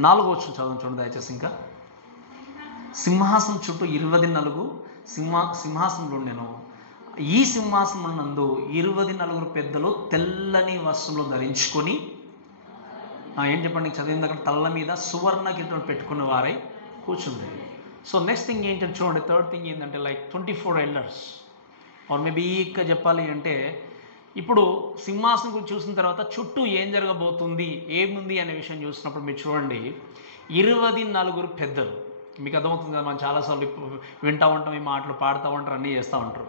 4వ వచనం చదవండి. చూడండి దయచేసి. ఇంకా సింహాసనం చుట్టూ 24 సింహాసనంలో ఉండెను. ఈ సింహాసనం నందు 24 పెద్దలు తెల్లని వస్త్రములు ధరించుకొని ఏం చెప్పండి చదివింది అక్కడ, తల్ల మీద సువర్ణ కిరీటం పెట్టుకున్న వారై కూర్చుంది. సో నెక్స్ట్ థింగ్ ఏంటంటే చూడండి, థర్డ్ థింగ్ ఏంటంటే లైక్ 24 ఎల్డర్స్ ఆర్ మేబీ ఇంకా చెప్పాలి అంటే, ఇప్పుడు సింహాసనం గురించి చూసిన తర్వాత చుట్టూ ఏం జరగబోతుంది, ఏముంది అనే విషయం చూసినప్పుడు మీరు చూడండి 24 పెద్దలు. మీకు అర్థమవుతుంది కదా, మనం చాలాసార్లు వింటూ ఉంటాం, ఈ మాటలు పాడుతూ ఉంటారు, అన్నీ చేస్తూ ఉంటారు.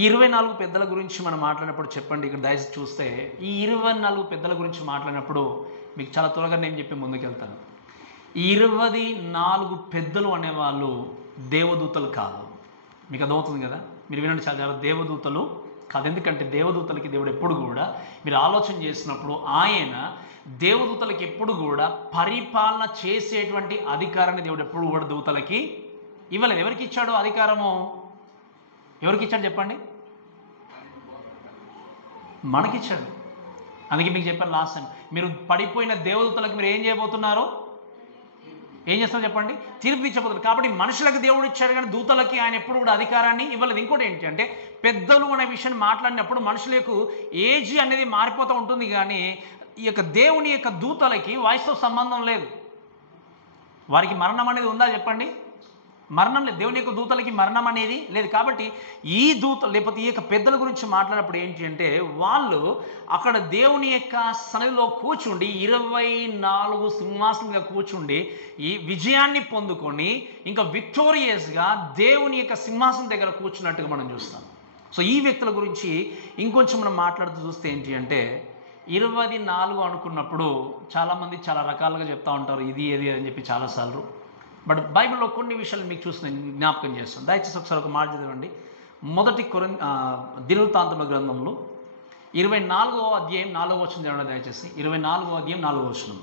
ఈ 24 పెద్దల గురించి మనం మాట్లాడినప్పుడు చెప్పండి, ఇక్కడ దయచేసి చూస్తే ఈ 24 పెద్దల గురించి మాట్లాడినప్పుడు మీకు చాలా త్వరగా నేను చెప్పి ముందుకెళ్తాను. ఈ 24 పెద్దలు అనేవాళ్ళు దేవదూతలు కాదు. మీకు అర్థమవుతుంది కదా, మీరు వినండి చాలా దేవదూతలు కాదు. ఎందుకంటే దేవదూతలకి దేవుడు ఎప్పుడు కూడా మీరు ఆలోచన చేసినప్పుడు ఆయన దేవదూతలకి ఎప్పుడు కూడా పరిపాలన చేసేటువంటి అధికారాన్ని దేవుడు ఎప్పుడు కూడా దూతలకి ఇవ్వలేదు. ఎవరికి ఇచ్చాడు అధికారము? ఎవరికి ఇచ్చాడు చెప్పండి? మనకిచ్చాడు. అందుకే మీకు చెప్పాను లాస్ట్ టైం, మీరు పడిపోయిన దేవదూతలకు మీరు ఏం చేయబోతున్నారు, ఏం చేస్తున్నారు చెప్పండి? తీర్పు తీర్చబోతున్నారు. కాబట్టి మనుషులకు దేవుడు ఇచ్చాడు, కానీ దూతలకి ఆయన ఎప్పుడు కూడా అధికారాన్ని ఇవ్వలేదు. ఇంకోటి ఏంటి అంటే, పెద్దలు అనే విషయాన్ని మాట్లాడినప్పుడు మనుషులకు ఏజ్ అనేది మారిపోతూ ఉంటుంది, కానీ ఈ యొక్క దేవుని యొక్క దూతలకి వయసుతో సంబంధం లేదు. వారికి మరణం అనేది ఉందా చెప్పండి? మరణం లేదు. దేవుని యొక్క దూతలకి మరణం అనేది లేదు. కాబట్టి ఈ దూత లేకపోతే ఈ యొక్క పెద్దల గురించి మాట్లాడినప్పుడు ఏంటి అంటే, వాళ్ళు అక్కడ దేవుని యొక్క సన్నిధిలో కూర్చుండి 24 సింహాసనం మీద కూర్చుండి ఈ విజయాన్ని పొందుకొని ఇంకా విక్టోరియస్గా దేవుని యొక్క సింహాసనం దగ్గర కూర్చున్నట్టుగా మనం చూస్తాం. సో ఈ వ్యక్తుల గురించి ఇంకొంచెం మనం మాట్లాడుతూ చూస్తే ఏంటి అంటే, 24 అనుకున్నప్పుడు చాలామంది చాలా రకాలుగా చెప్తూ ఉంటారు, ఇది ఏది అని చెప్పి చాలాసార్లు. బట్ బైబిల్లో కొన్ని విషయాలు మీకు చూసి నేను జ్ఞాపకం చేస్తాను. దయచేసి ఒకసారి ఒక మాట చదవండి. మొదటి దినవృత్తాంతముల గ్రంథంలో 24వ అధ్యాయం 4వ వచనం చదవండి దయచేసి. 24వ అధ్యాయం 4వ వచనం.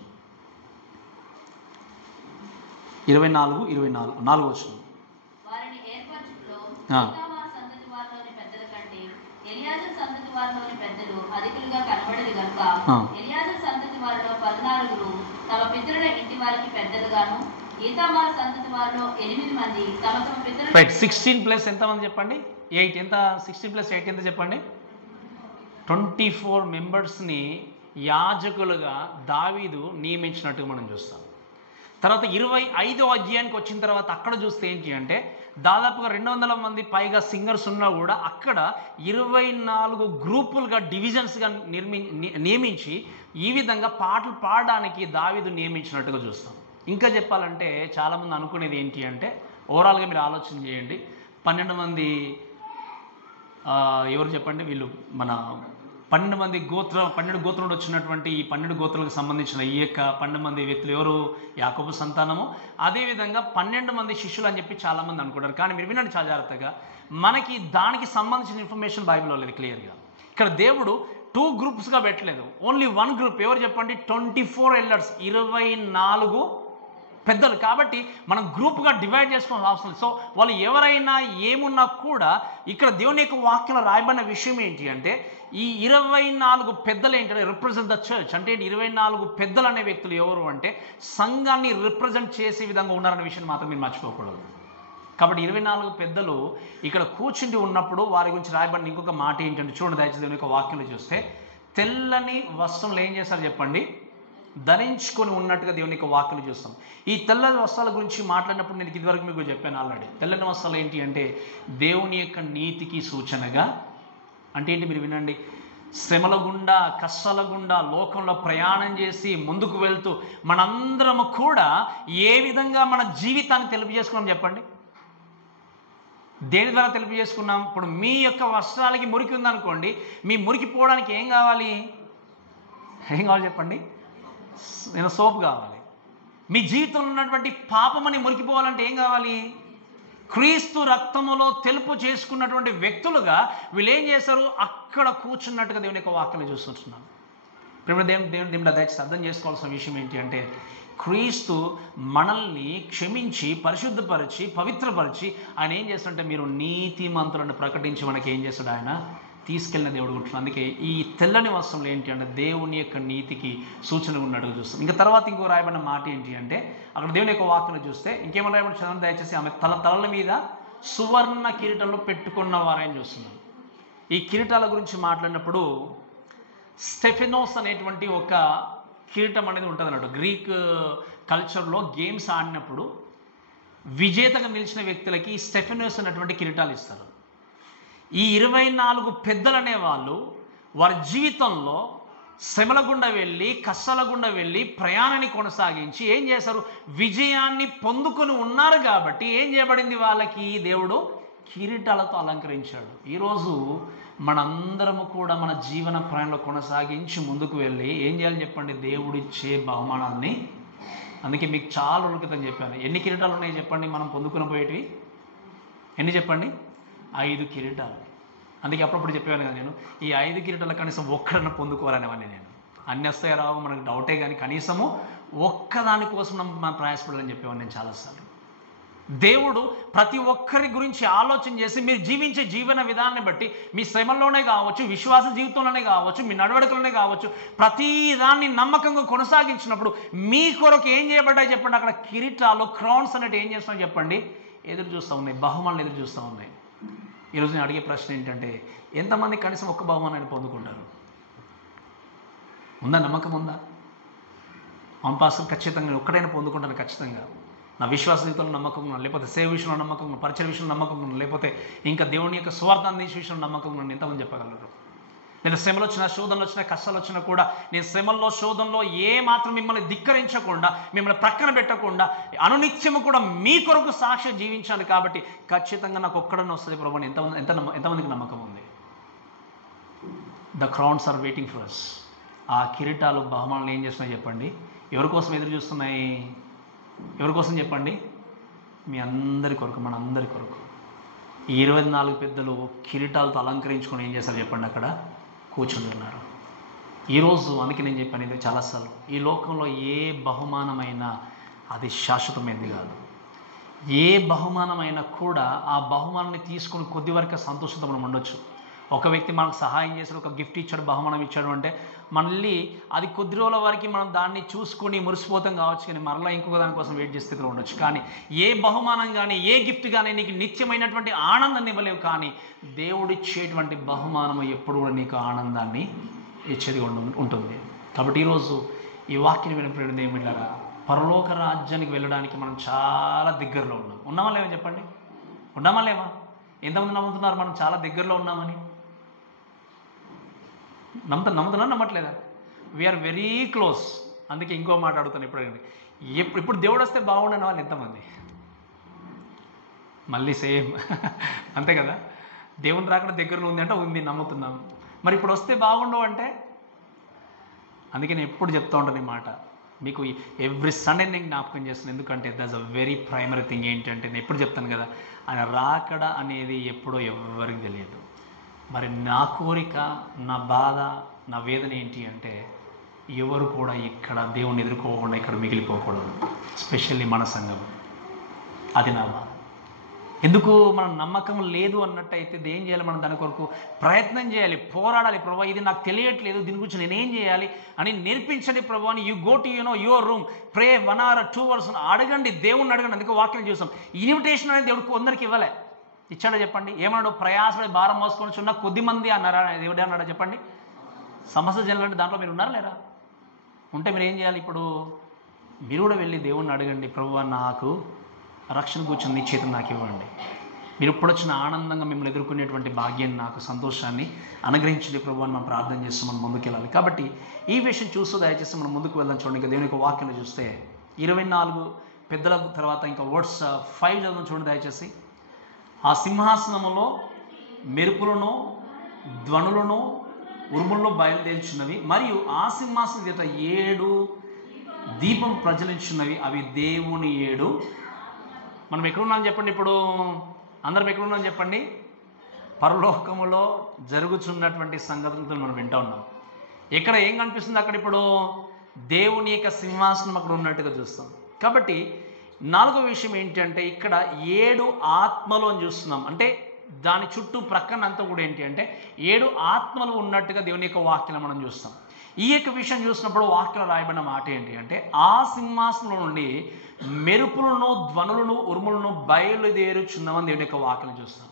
4వ వచనం. తమ పితరుల ఇంటి వారికి పెద్దలుగాను, ఈతామారు సంతతి వారిలో 8 మంది తమ తమ పితరుల. రైట్. 16 ప్లస్ ఎంతమంది చెప్పండి? 8. ఎంత 16 ప్లస్ 8 ఎంత చెప్పండి? 24 మెంబర్స్ని యాజకులుగా దావీదు నియమించినట్టుగా మనం చూస్తాం. తర్వాత 25వ అధ్యాయానికి వచ్చిన తర్వాత అక్కడ చూస్తే ఏంటి అంటే, దాదాపుగా 200 మంది పైగా సింగర్స్ ఉన్నా కూడా అక్కడ 24 గ్రూపులుగా డివిజన్స్గా నియమించి ఈ విధంగా పాటలు పాడడానికి దావీదు నియమించినట్టుగా చూస్తాం. ఇంకా చెప్పాలంటే చాలామంది అనుకునేది ఏంటి అంటే, ఓవరాల్గా మీరు ఆలోచన చేయండి, 12 మంది ఎవరు చెప్పండి, వీళ్ళు మన 12 మంది 12 గోత్రం నుండి వచ్చినటువంటి ఈ 12 గోత్రాలకు సంబంధించిన ఈ యొక్క 12 మంది వ్యక్తులు ఎవరు? యాకోబు సంతానము. అదేవిధంగా 12 మంది శిష్యులు అని చెప్పి చాలామంది అనుకుంటారు. కానీ మీరు వినండి చాలా జాగ్రత్తగా, మనకి దానికి సంబంధించిన ఇన్ఫర్మేషన్ బైబిల్లో లేదు క్లియర్గా. ఇక్కడ దేవుడు 2 గ్రూప్స్గా పెట్టలేదు, ఓన్లీ 1 గ్రూప్. ఎవరు చెప్పండి? 24 ఎల్డర్స్, 24 పెద్దలు. కాబట్టి మనం గ్రూప్గా డివైడ్ చేసుకోవాల్సిన అవసరం లేదు. సో వాళ్ళు ఎవరైనా ఏమున్నా కూడా ఇక్కడ దేవుని యొక్క వాక్యంలో రాయబడిన విషయం ఏంటి అంటే, ఈ 24 పెద్దలు ఏంటంటే రిప్రజెంట్ ద చర్చ్. అంటే 24 పెద్దలు అనే వ్యక్తులు ఎవరు అంటే సంఘాన్ని రిప్రజెంట్ చేసే విధంగా ఉన్నారనే విషయం మాత్రం మీరు మర్చిపోకూడదు. కాబట్టి 24 పెద్దలు ఇక్కడ కూర్చుండి ఉన్నప్పుడు వారి గురించి రాయబడిన ఇంకొక మాట ఏంటంటే, చూడండి దయచేసి దేవుని యొక్క వాక్యంలో చూస్తే, తెల్లని వస్త్రంలో ఏం చేశారు చెప్పండి? ధరించుకొని ఉన్నట్టుగా దేవుని యొక్క వాక్యలు చూస్తాం. ఈ తెల్లని వస్త్రాల గురించి మాట్లాడినప్పుడు నేను ఇదివరకు మీకు చెప్పాను ఆల్రెడీ. తెల్లని వస్త్రాలు ఏంటి అంటే దేవుని యొక్క నీతికి సూచనగా. అంటే ఏంటి మీరు వినండి, శ్రమల గుండా కష్టాల గుండా లోకంలో ప్రయాణం చేసి ముందుకు వెళ్తూ మనందరము కూడా ఏ విధంగా మన జీవితాన్ని తెలియజేసుకున్నాం చెప్పండి? దేని ద్వారా తెలియజేసుకున్నాం? ఇప్పుడు మీ యొక్క వస్త్రాలకి మురికి ఉందనుకోండి, మీ మురికి పోవడానికి ఏం కావాలి? ఏం కావాలి చెప్పండి? సోప్ కావాలి. మీ జీవితంలో ఉన్నటువంటి పాపమని మురికిపోవాలంటే ఏం కావాలి? క్రీస్తు రక్తములో తెలుపు చేసుకున్నటువంటి వ్యక్తులుగా వీళ్ళు ఏం చేశారు? అక్కడ కూర్చున్నట్టుగా దేవుని యొక్క వాక్యాలు చూస్తున్నాం. దేవుని దయచేసి అర్థం చేసుకోవాల్సిన విషయం ఏంటి అంటే, క్రీస్తు మనల్ని క్షమించి పరిశుద్ధపరిచి పవిత్రపరిచి ఆయన ఏం చేస్తాడంటే, మీరు నీతిమంతులను ప్రకటించి మనకి ఏం చేస్తాడు? ఆయన తీసుకెళ్ళిన దేవుడు కూర్చున్నాడు. అందుకే ఈ తెల్లని వస్త్రంలో ఏంటి అంటే దేవుని యొక్క నీతికి సూచనగా ఉన్నట్టుగా చూస్తాం. ఇంకా తర్వాత ఇంకో రాయబడిన మాట ఏంటి అంటే, అక్కడ దేవుని యొక్క వాక్యను చూస్తే ఇంకేమైనా రాయబడి చదవండి దయచేసి. ఆమె తలల మీద సువర్ణ కిరీటంలో పెట్టుకున్న వారని చూస్తున్నాం. ఈ కిరీటాల గురించి మాట్లాడినప్పుడు స్టెఫెనోస్ అనేటువంటి ఒక కిరీటం అనేది ఉంటుంది అన్నట్టు. గ్రీక్ కల్చర్లో గేమ్స్ ఆడినప్పుడు విజేతగా నిలిచిన వ్యక్తులకి స్టెఫెనోస్ అనేటువంటి కిరీటాలు ఇస్తారు. ఈ 24 పెద్దలు అనేవాళ్ళు వారి జీవితంలో శ్రమల గుండా వెళ్ళి, కష్టాల గుండా వెళ్ళి, ప్రయాణాన్ని కొనసాగించి ఏం చేశారు? విజయాన్ని పొందుకొని ఉన్నారు కాబట్టి ఏం చేయబడింది? వాళ్ళకి దేవుడు కిరీటాలతో అలంకరించాడు. ఈరోజు మనందరము కూడా మన జీవన ప్రయాణంలో కొనసాగించి ముందుకు వెళ్ళి ఏం చేయాలి చెప్పండి? దేవుడిచ్చే బహుమానాన్ని. అందుకే మీకు చాలా రోజుల క్రితం చెప్పాను, ఎన్ని కిరీటాలు ఉన్నాయి చెప్పండి మనం పొందుకుని పోయేటివి? ఎన్ని చెప్పండి? 5 కిరీటాలు. అందుకే అప్పుడప్పుడు చెప్పాను కదా నేను, ఈ 5 కిరీటాలు కనీసం ఒక్కడన్నా పొందుకోవాలనేవాడిని నేను. అన్ని వస్తాయి రావు మనకు డౌటే, కానీ కనీసము ఒక్కదాని కోసం మనం ప్రయాసపడాలని చెప్పేవాడిని నేను చాలాసార్లు. దేవుడు ప్రతి ఒక్కరి గురించి ఆలోచన చేసి మీరు జీవించే జీవన విధానాన్ని బట్టి, మీ శ్రమల్లోనే కావచ్చు, విశ్వాస జీవితంలోనే కావచ్చు, మీ నడవడికలోనే కావచ్చు, ప్రతి దాన్ని నమ్మకంగా కొనసాగించినప్పుడు మీ కొరకు ఏం చేయబడ్డాయి చెప్పండి? అక్కడ కిరీటాలు, క్రౌన్స్ అనేవి ఏం చేస్తున్నాయి చెప్పండి? ఎదురు చూస్తూ ఉన్నాయి, బహుమానాలు ఎదురు చూస్తూ ఉన్నాయి. ఈరోజు నేను అడిగే ప్రశ్న ఏంటంటే, ఎంతమంది కనీసం ఒక్క బహుమానాన్ని పొందుకుంటారు? ఉందా? నమ్మకం ఉందా? అవును పాస్టర్, ఖచ్చితంగా నేను ఒక్కడైనా పొందుకుంటాను. ఖచ్చితంగా నా విశ్వాస జీవితంలో నమ్మకం ఉన్నాను, లేకపోతే సేవ విషయంలో నమ్మకం ఉన్నాను, పరిచయ విషయంలో నమ్మకం ఉన్నాను, లేకపోతే ఇంకా దేవుని యొక్క స్వార్థ అందించే విషయంలో నమ్మకం ఉన్నాను. ఎంతమంది చెప్పగలరు? నేను శ్రమలు వచ్చినా, శోధనలు వచ్చినా, కష్టాలు వచ్చినా కూడా నేను శ్రమల్లో, శోధనలో ఏ మాత్రం మిమ్మల్ని ధిక్కరించకుండా, మిమ్మల్ని ప్రక్కన పెట్టకుండా అనునిత్యము కూడా మీ కొరకు సాక్షి జీవించాను కాబట్టి ఖచ్చితంగా నాకు ఒక్కడన్నా వస్తుంది ప్రభు. ఎంతమందికి నమ్మకం ఉంది? The crowns are waiting for us. ఆ కిరీటాలు, బహుమానాలు ఏం చేస్తున్నాయి చెప్పండి? ఎవరి కోసం ఎదురు చూస్తున్నాయి? ఎవరి కోసం చెప్పండి? మీ అందరి కొరకు, మన అందరి కొరకు. ఈ 24 పెద్దలు కిరీటాలతో అలంకరించుకొని ఏం చేస్తారు చెప్పండి? అక్కడ కూర్చుని ఉన్నారు. ఈరోజు అందుకే నేను చెప్పాను ఇది చాలాసార్లు, ఈ లోకంలో ఏ బహుమానమైనా అది శాశ్వతమైనది కాదు. ఏ బహుమానమైనా కూడా ఆ బహుమానాన్ని తీసుకుని కొద్ది వరకు సంతోషంతో మనం ఉండొచ్చు. ఒక వ్యక్తి మనకు సహాయం చేశాడు, ఒక గిఫ్ట్ ఇచ్చాడు, బహుమానం ఇచ్చాడు అంటే మళ్ళీ అది కొద్ది రోజుల వరకు మనం దాన్ని చూసుకుని మురిసిపోతాం కావచ్చు, కానీ మరలా ఇంకొక దానికోసం వెయిట్ చేసే స్థితిలో ఉండొచ్చు. కానీ ఏ బహుమానం కానీ, ఏ గిఫ్ట్ కానీ నీకు నిత్యమైనటువంటి ఆనందాన్ని ఇవ్వలేవు. కానీ దేవుడిచ్చేటువంటి బహుమానము ఎప్పుడు కూడా నీకు ఆనందాన్ని ఇచ్చేది ఉంటుంది. కాబట్టి ఈరోజు ఈ వాక్యం వినపడేది ఏమిటారా? పరలోక రాజ్యానికి వెళ్ళడానికి మనం చాలా దగ్గరలో ఉన్నాం. ఉన్నామా లేవా చెప్పండి? ఉన్నామా లేవా? ఎంతమంది నమ్ముతున్నారు మనం చాలా దగ్గరలో ఉన్నామని? నమ్ముతున్నా, నమ్మట్లేదా? We are very close. అందుకే ఇంకో మాట అడుగుతాను ఇప్పుడు దేవుడు వస్తే బాగుండని వాళ్ళు ఎంతమంది? మళ్ళీ సేమ్ అంతే కదా. దేవుని రాకుండా దగ్గరలో ఉంది అంటే ఉంది, నమ్ముతున్నాం. మరి ఇప్పుడు వస్తే బాగుండవు అంటే? అందుకే నేను ఎప్పుడు చెప్తూ ఉంటాను ఈ మాట మీకు. ఎవ్రీ సండే నేను జ్ఞాపకం చేస్తాను. ఎందుకంటే that's a very primary thing. ఏంటంటే నేను ఎప్పుడు చెప్తాను కదా, ఆయన రాకడ అనేది ఎప్పుడో ఎవరికి తెలియదు. మరి నా కోరిక, నా బాధ, నా వేదన ఏంటి అంటే ఎవరు కూడా ఇక్కడ దేవుణ్ణి ఎదుర్కోకుండా ఇక్కడ మిగిలిపోకూడదు. స్పెషల్లీ మన సంఘం. అది నా బాధ. ఎందుకు మనం నమ్మకం లేదు అన్నట్టయితే ఏం చేయాలి? మనం దాని కొరకు ప్రయత్నం చేయాలి, పోరాడాలి. ప్రభా ఇది నాకు తెలియట్లేదు, దీని గురించి నేనేం చేయాలి అని నేర్పించండి ప్రభా అని. You go to your room, pray 1 hour 2 hours అడగండి, దేవుణ్ణి అడగండి. అందుకే వాక్యం చూసాం. ఇన్విటేషన్ అనేది దేవుడికి అందరికి ఇవ్వలే. ఇచ్చాడో చెప్పండి? ఏమన్నాడు? ప్రయాసపడి భారం మోసుకొని చున్న కొద్ది మంది అన్నారా? దేవుడే అన్నాడా చెప్పండి? సమస్త జనులు అంటే దాంట్లో మీరు ఉన్నారా లేరా? ఉంటే మీరు ఏం చేయాలి? ఇప్పుడు మీరు కూడా వెళ్ళి దేవుణ్ణి అడగండి, ప్రభువా నాకు రక్షణ కూర్చొని నీ చేతులు నాకు ఇవ్వండి. మీరు ఇప్పుడు వచ్చిన ఆనందంగా మిమ్మల్ని ఎదుర్కొనేటువంటి భాగ్యాన్ని, నాకు సంతోషాన్ని అనుగ్రహించండి ప్రభు అని మనం ప్రార్థన చేస్తూ మనం ముందుకు వెళ్ళాలి. కాబట్టి ఈ విషయం చూస్తూ దయచేసి మనం ముందుకు వెళ్దాం. చూడండి, ఇంకా దేవుని యొక్క వాక్యాన్ని చూస్తే 24 పెద్దల తర్వాత ఇంకా వర్డ్స్ 5 చదువు చూడండి దయచేసి. ఆ సింహాసనములో మెరుపులను, ధ్వనులను, ఉరుములను బయలుదేల్చున్నవి, మరియు ఆ సింహాసనం చేత 7 దీపం ప్రజ్వలించున్నవి. అవి దేవుని 7. మనం ఎక్కడున్నాం చెప్పండి? ఇప్పుడు అందరం ఎక్కడున్నాం చెప్పండి? పరలోకములో జరుగుతున్నటువంటి సంగతులతో మనం వింటూ ఉన్నాం. ఎక్కడ ఏం కనిపిస్తుంది? అక్కడ ఇప్పుడు దేవుని యొక్క సింహాసనం అక్కడ ఉన్నట్టుగా చూస్తాం. కాబట్టి 4వ విషయం ఏంటంటే ఇక్కడ 7 ఆత్మలు అని చూస్తున్నాం. అంటే దాని చుట్టూ ప్రక్కన అంతా కూడా ఏంటి అంటే 7 ఆత్మలు ఉన్నట్టుగా దేవుని యొక్క వాక్యం మనం చూస్తాం. ఈ యొక్క విషయం చూసినప్పుడు వాక్యం రాయబడిన మాట ఏంటి అంటే, ఆ సింహాసనం నుండి మెరుపులను, ధ్వనులను, ఉరుములను బయలుదేరుచున్నామని దేవుని యొక్క వాక్యం చూస్తాం.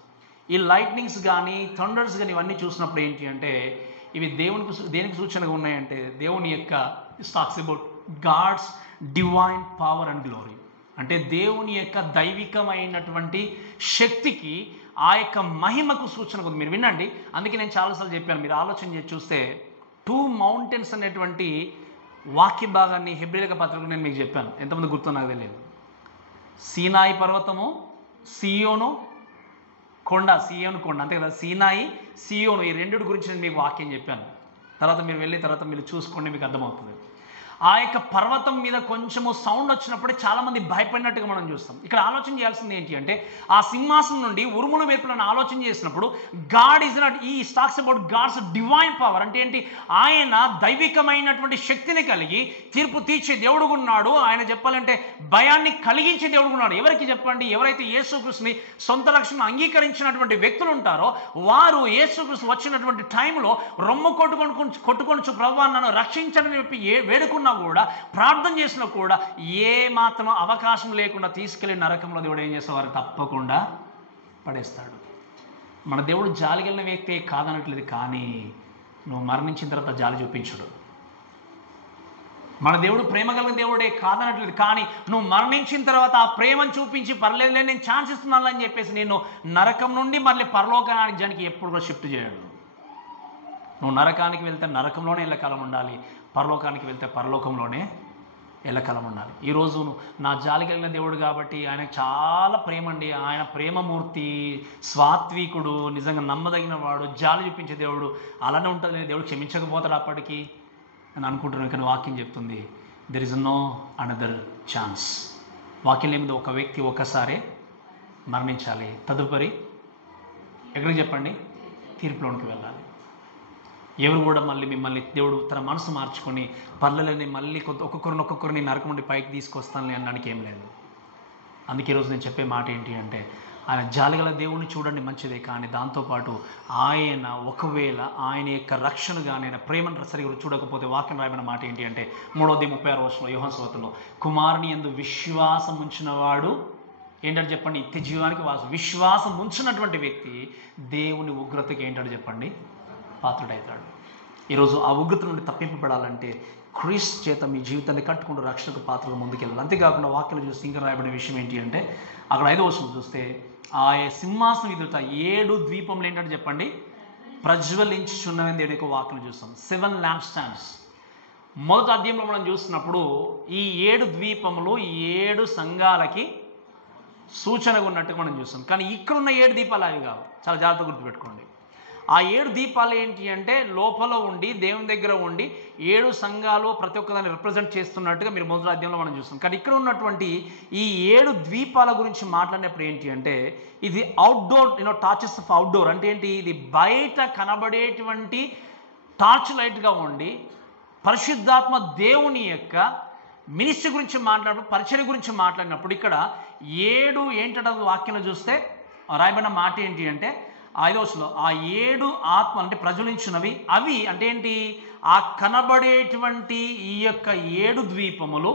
ఈ లైట్నింగ్స్ కానీ థండర్స్ కానీ ఇవన్నీ చూసినప్పుడు ఏంటి అంటే ఇవి దేనికి సూచనగా ఉన్నాయంటే దేవుని యొక్క talks about God's divine power and glory. అంటే దేవుని యొక్క దైవికమైనటువంటి శక్తికి ఆ యొక్క మహిమకు సూచన ఉంది. మీరు వినండి, అందుకే నేను చాలాసార్లు చెప్పాను, మీరు ఆలోచన చేసి చూస్తే 2 మౌంటైన్స్ అనేటువంటి వాక్య భాగాన్ని హెబ్రీయుల పత్రికలో నేను మీకు చెప్పాను. ఎంతమంది గుర్తు నాకు తెలియదు. సీనాయి పర్వతము, సియోను కొండ అంతే కదా. సీనాయి, సియోను ఈ రెండిటి గురించి నేను మీకు వాక్యం చెప్పాను. తర్వాత మీరు వెళ్ళి తర్వాత మీరు చూసుకోండి, మీకు అర్థమవుతుంది. ఆ యొక్క పర్వతం మీద కొంచెము సౌండ్ వచ్చినప్పుడే చాలామంది భయపడినట్టుగా మనం చూస్తాం. ఇక్కడ ఆలోచన చేయాల్సింది ఏంటి అంటే ఆ సింహాసనం నుండి ఉరుములు మెరుపులను ఆలోచన చేసినప్పుడు గాడ్ ఈజ్ నాట్ ఈ talks about God's divine power. అంటే ఏంటి? ఆయన దైవికమైనటువంటి శక్తిని కలిగి తీర్పు తీర్చే దేవుడు ఉన్నాడు. ఆయన చెప్పాలంటే భయాన్ని కలిగించే దేవుడు ఉన్నాడు. ఎవరికి చెప్పండి? ఎవరైతే యేసుక్రీస్తుని సొంత రక్షణ అంగీకరించినటువంటి వ్యక్తులు ఉంటారో వారు యేసుక్రీస్తు వచ్చినటువంటి టైంలో రొమ్ము కొట్టుకొని ప్రభువా నన్ను రక్షించడని చెప్పి వేడుకున్న కూడా, ప్రార్థన చేసినా కూడా ఏ మాత్రం అవకాశం లేకుండా తీసుకెళ్లి నరకంలో దేవుడు ఏం చేసేవారు? తప్పకుండా పడేస్తాడు. మన దేవుడు జాలి కలిగిన వ్యక్తి కాదనట్లేదు, కానీ నువ్వు మరణించిన తర్వాత జాలి చూపించడు. మన దేవుడు ప్రేమ కలిగిన దేవుడే కాదనట్లేదు, కానీ నువ్వు మరణించిన తర్వాత ఆ ప్రేమను చూపించి పర్లేదులే నేను ఛాన్స్ ఇస్తున్నాను అని చెప్పేసి నేను నరకం నుండి మళ్ళీ పరలోకానికి జనికి ఎప్పుడు కూడా షిఫ్ట్ చేయడు. నువ్వు నరకానికి వెళ్తే నరకంలోనే ఎల్లకాలం ఉండాలి, పరలోకానికి వెళ్తే పరలోకంలోనే ఎల్లకాలం ఉండాలి. ఈరోజు నా జాలి కలిగిన దేవుడు కాబట్టి ఆయనకు చాలా ప్రేమ అండి. ఆయన ప్రేమమూర్తి, స్వాత్వికుడు, నిజంగా నమ్మదగిన వాడు, జాలి చూపించే దేవుడు. అలానే ఉంటుంది. దేవుడు క్షమించకపోతాడు అప్పటికి అని అనుకుంటున్నాను. కానీ వాక్యం చెప్తుంది there is no another chance. వాక్యం ఏమిది? ఒక వ్యక్తి ఒక్కసారే మరణించాలి, తదుపరి ఎక్కడికి చెప్పండి? తీర్పులోనికి వెళ్ళాలి. ఎవరు కూడా మళ్ళీ మిమ్మల్ని దేవుడు తన మనసు మార్చుకొని పర్లేని మళ్ళీ ఒక్కొక్కరిని నరకం నుండి పైకి తీసుకొస్తానని అనడానికి ఏం లేదు. అందుకే ఈరోజు నేను చెప్పే మాట ఏంటి అంటే ఆయన జాలిగల దేవుణ్ణి చూడండి మంచిదే, కానీ దాంతోపాటు ఆయన ఒకవేళ ఆయన యొక్క రక్షణ కానీ ఆయన ప్రేమను సరిగ్గా చూడకపోతే వాక్యం రాయబడిన మాట ఏంటి అంటే 3:36 యోహాను సువార్తలో కుమారుని యందు విశ్వాసం ఉంచిన వాడు ఏంటంటే చెప్పండి? నిత్య జీవానికి విశ్వాసం ఉంచినటువంటి వ్యక్తి దేవుని ఉగ్రతకి ఏంటంటే చెప్పండి? పాత్రుడవుతాడు. ఈరోజు ఆ ఉగ్రత నుండి తప్పింపబడాలంటే క్రీస్తు చేత మీ జీవితాన్ని కట్టుకుంటూ రక్షణకు పాత్రలు ముందుకెళ్ళాలి. అంతేకాకుండా వాక్యాలు చూస్తే ఇంకా రాయబడిన విషయం ఏంటి అంటే అక్కడ 5వ వచనం చూస్తే ఆ సింహాసనం ఎదుట 7 ద్వీపములు ఏంటంటే చెప్పండి? ప్రజ్వలించుచున్నవని దేవుని యొక్క వాక్యం చూస్తాం. 7 ల్యాంప్ స్టాండ్స్. మొదటి అధ్యాయంలో మనం చూస్తున్నప్పుడు ఈ 7 ద్వీపములు 7 సంఘాలకి సూచనగా ఉన్నట్టుగా మనం చూస్తాం. కానీ ఇక్కడున్న 7 దీపాలు అవి కావు. చాలా జాగ్రత్తగా గుర్తుపెట్టుకోండి. ఆ 7 దీపాలు ఏంటి అంటే లోపల ఉండి దేవుని దగ్గర ఉండి 7 సంఘాలు ప్రతి ఒక్కదాన్ని రిప్రజెంట్ చేస్తున్నట్టుగా మీరు మొదటి అధ్యాయంలో మనం చూస్తాం. కానీ ఇక్కడ ఉన్నటువంటి ఈ 7 ద్వీపాల గురించి మాట్లాడినప్పుడు ఏంటి అంటే ఇది అవుట్డోర్ టార్చెస్ ఆఫ్ అవుట్డోర్. అంటే ఏంటి? ఇది బయట కనబడేటువంటి టార్చ్ లైట్గా ఉండి పరిశుద్ధాత్మ దేవుని యొక్క మినిస్ట్రీ గురించి మాట్లాడినప్పుడు, పరిచర్య గురించి మాట్లాడినప్పుడు ఇక్కడ 7 ఏంటంటే వాక్యంలో చూస్తే రాయబడిన మాట ఏంటి అంటే 5వ వచనంలో ఆ 7 ఆత్మలు అంటే ప్రజ్వలించున్నవి అవి అంటే ఏంటి? ఆ కనబడేటువంటి ఈ యొక్క 7 ద్వీపములు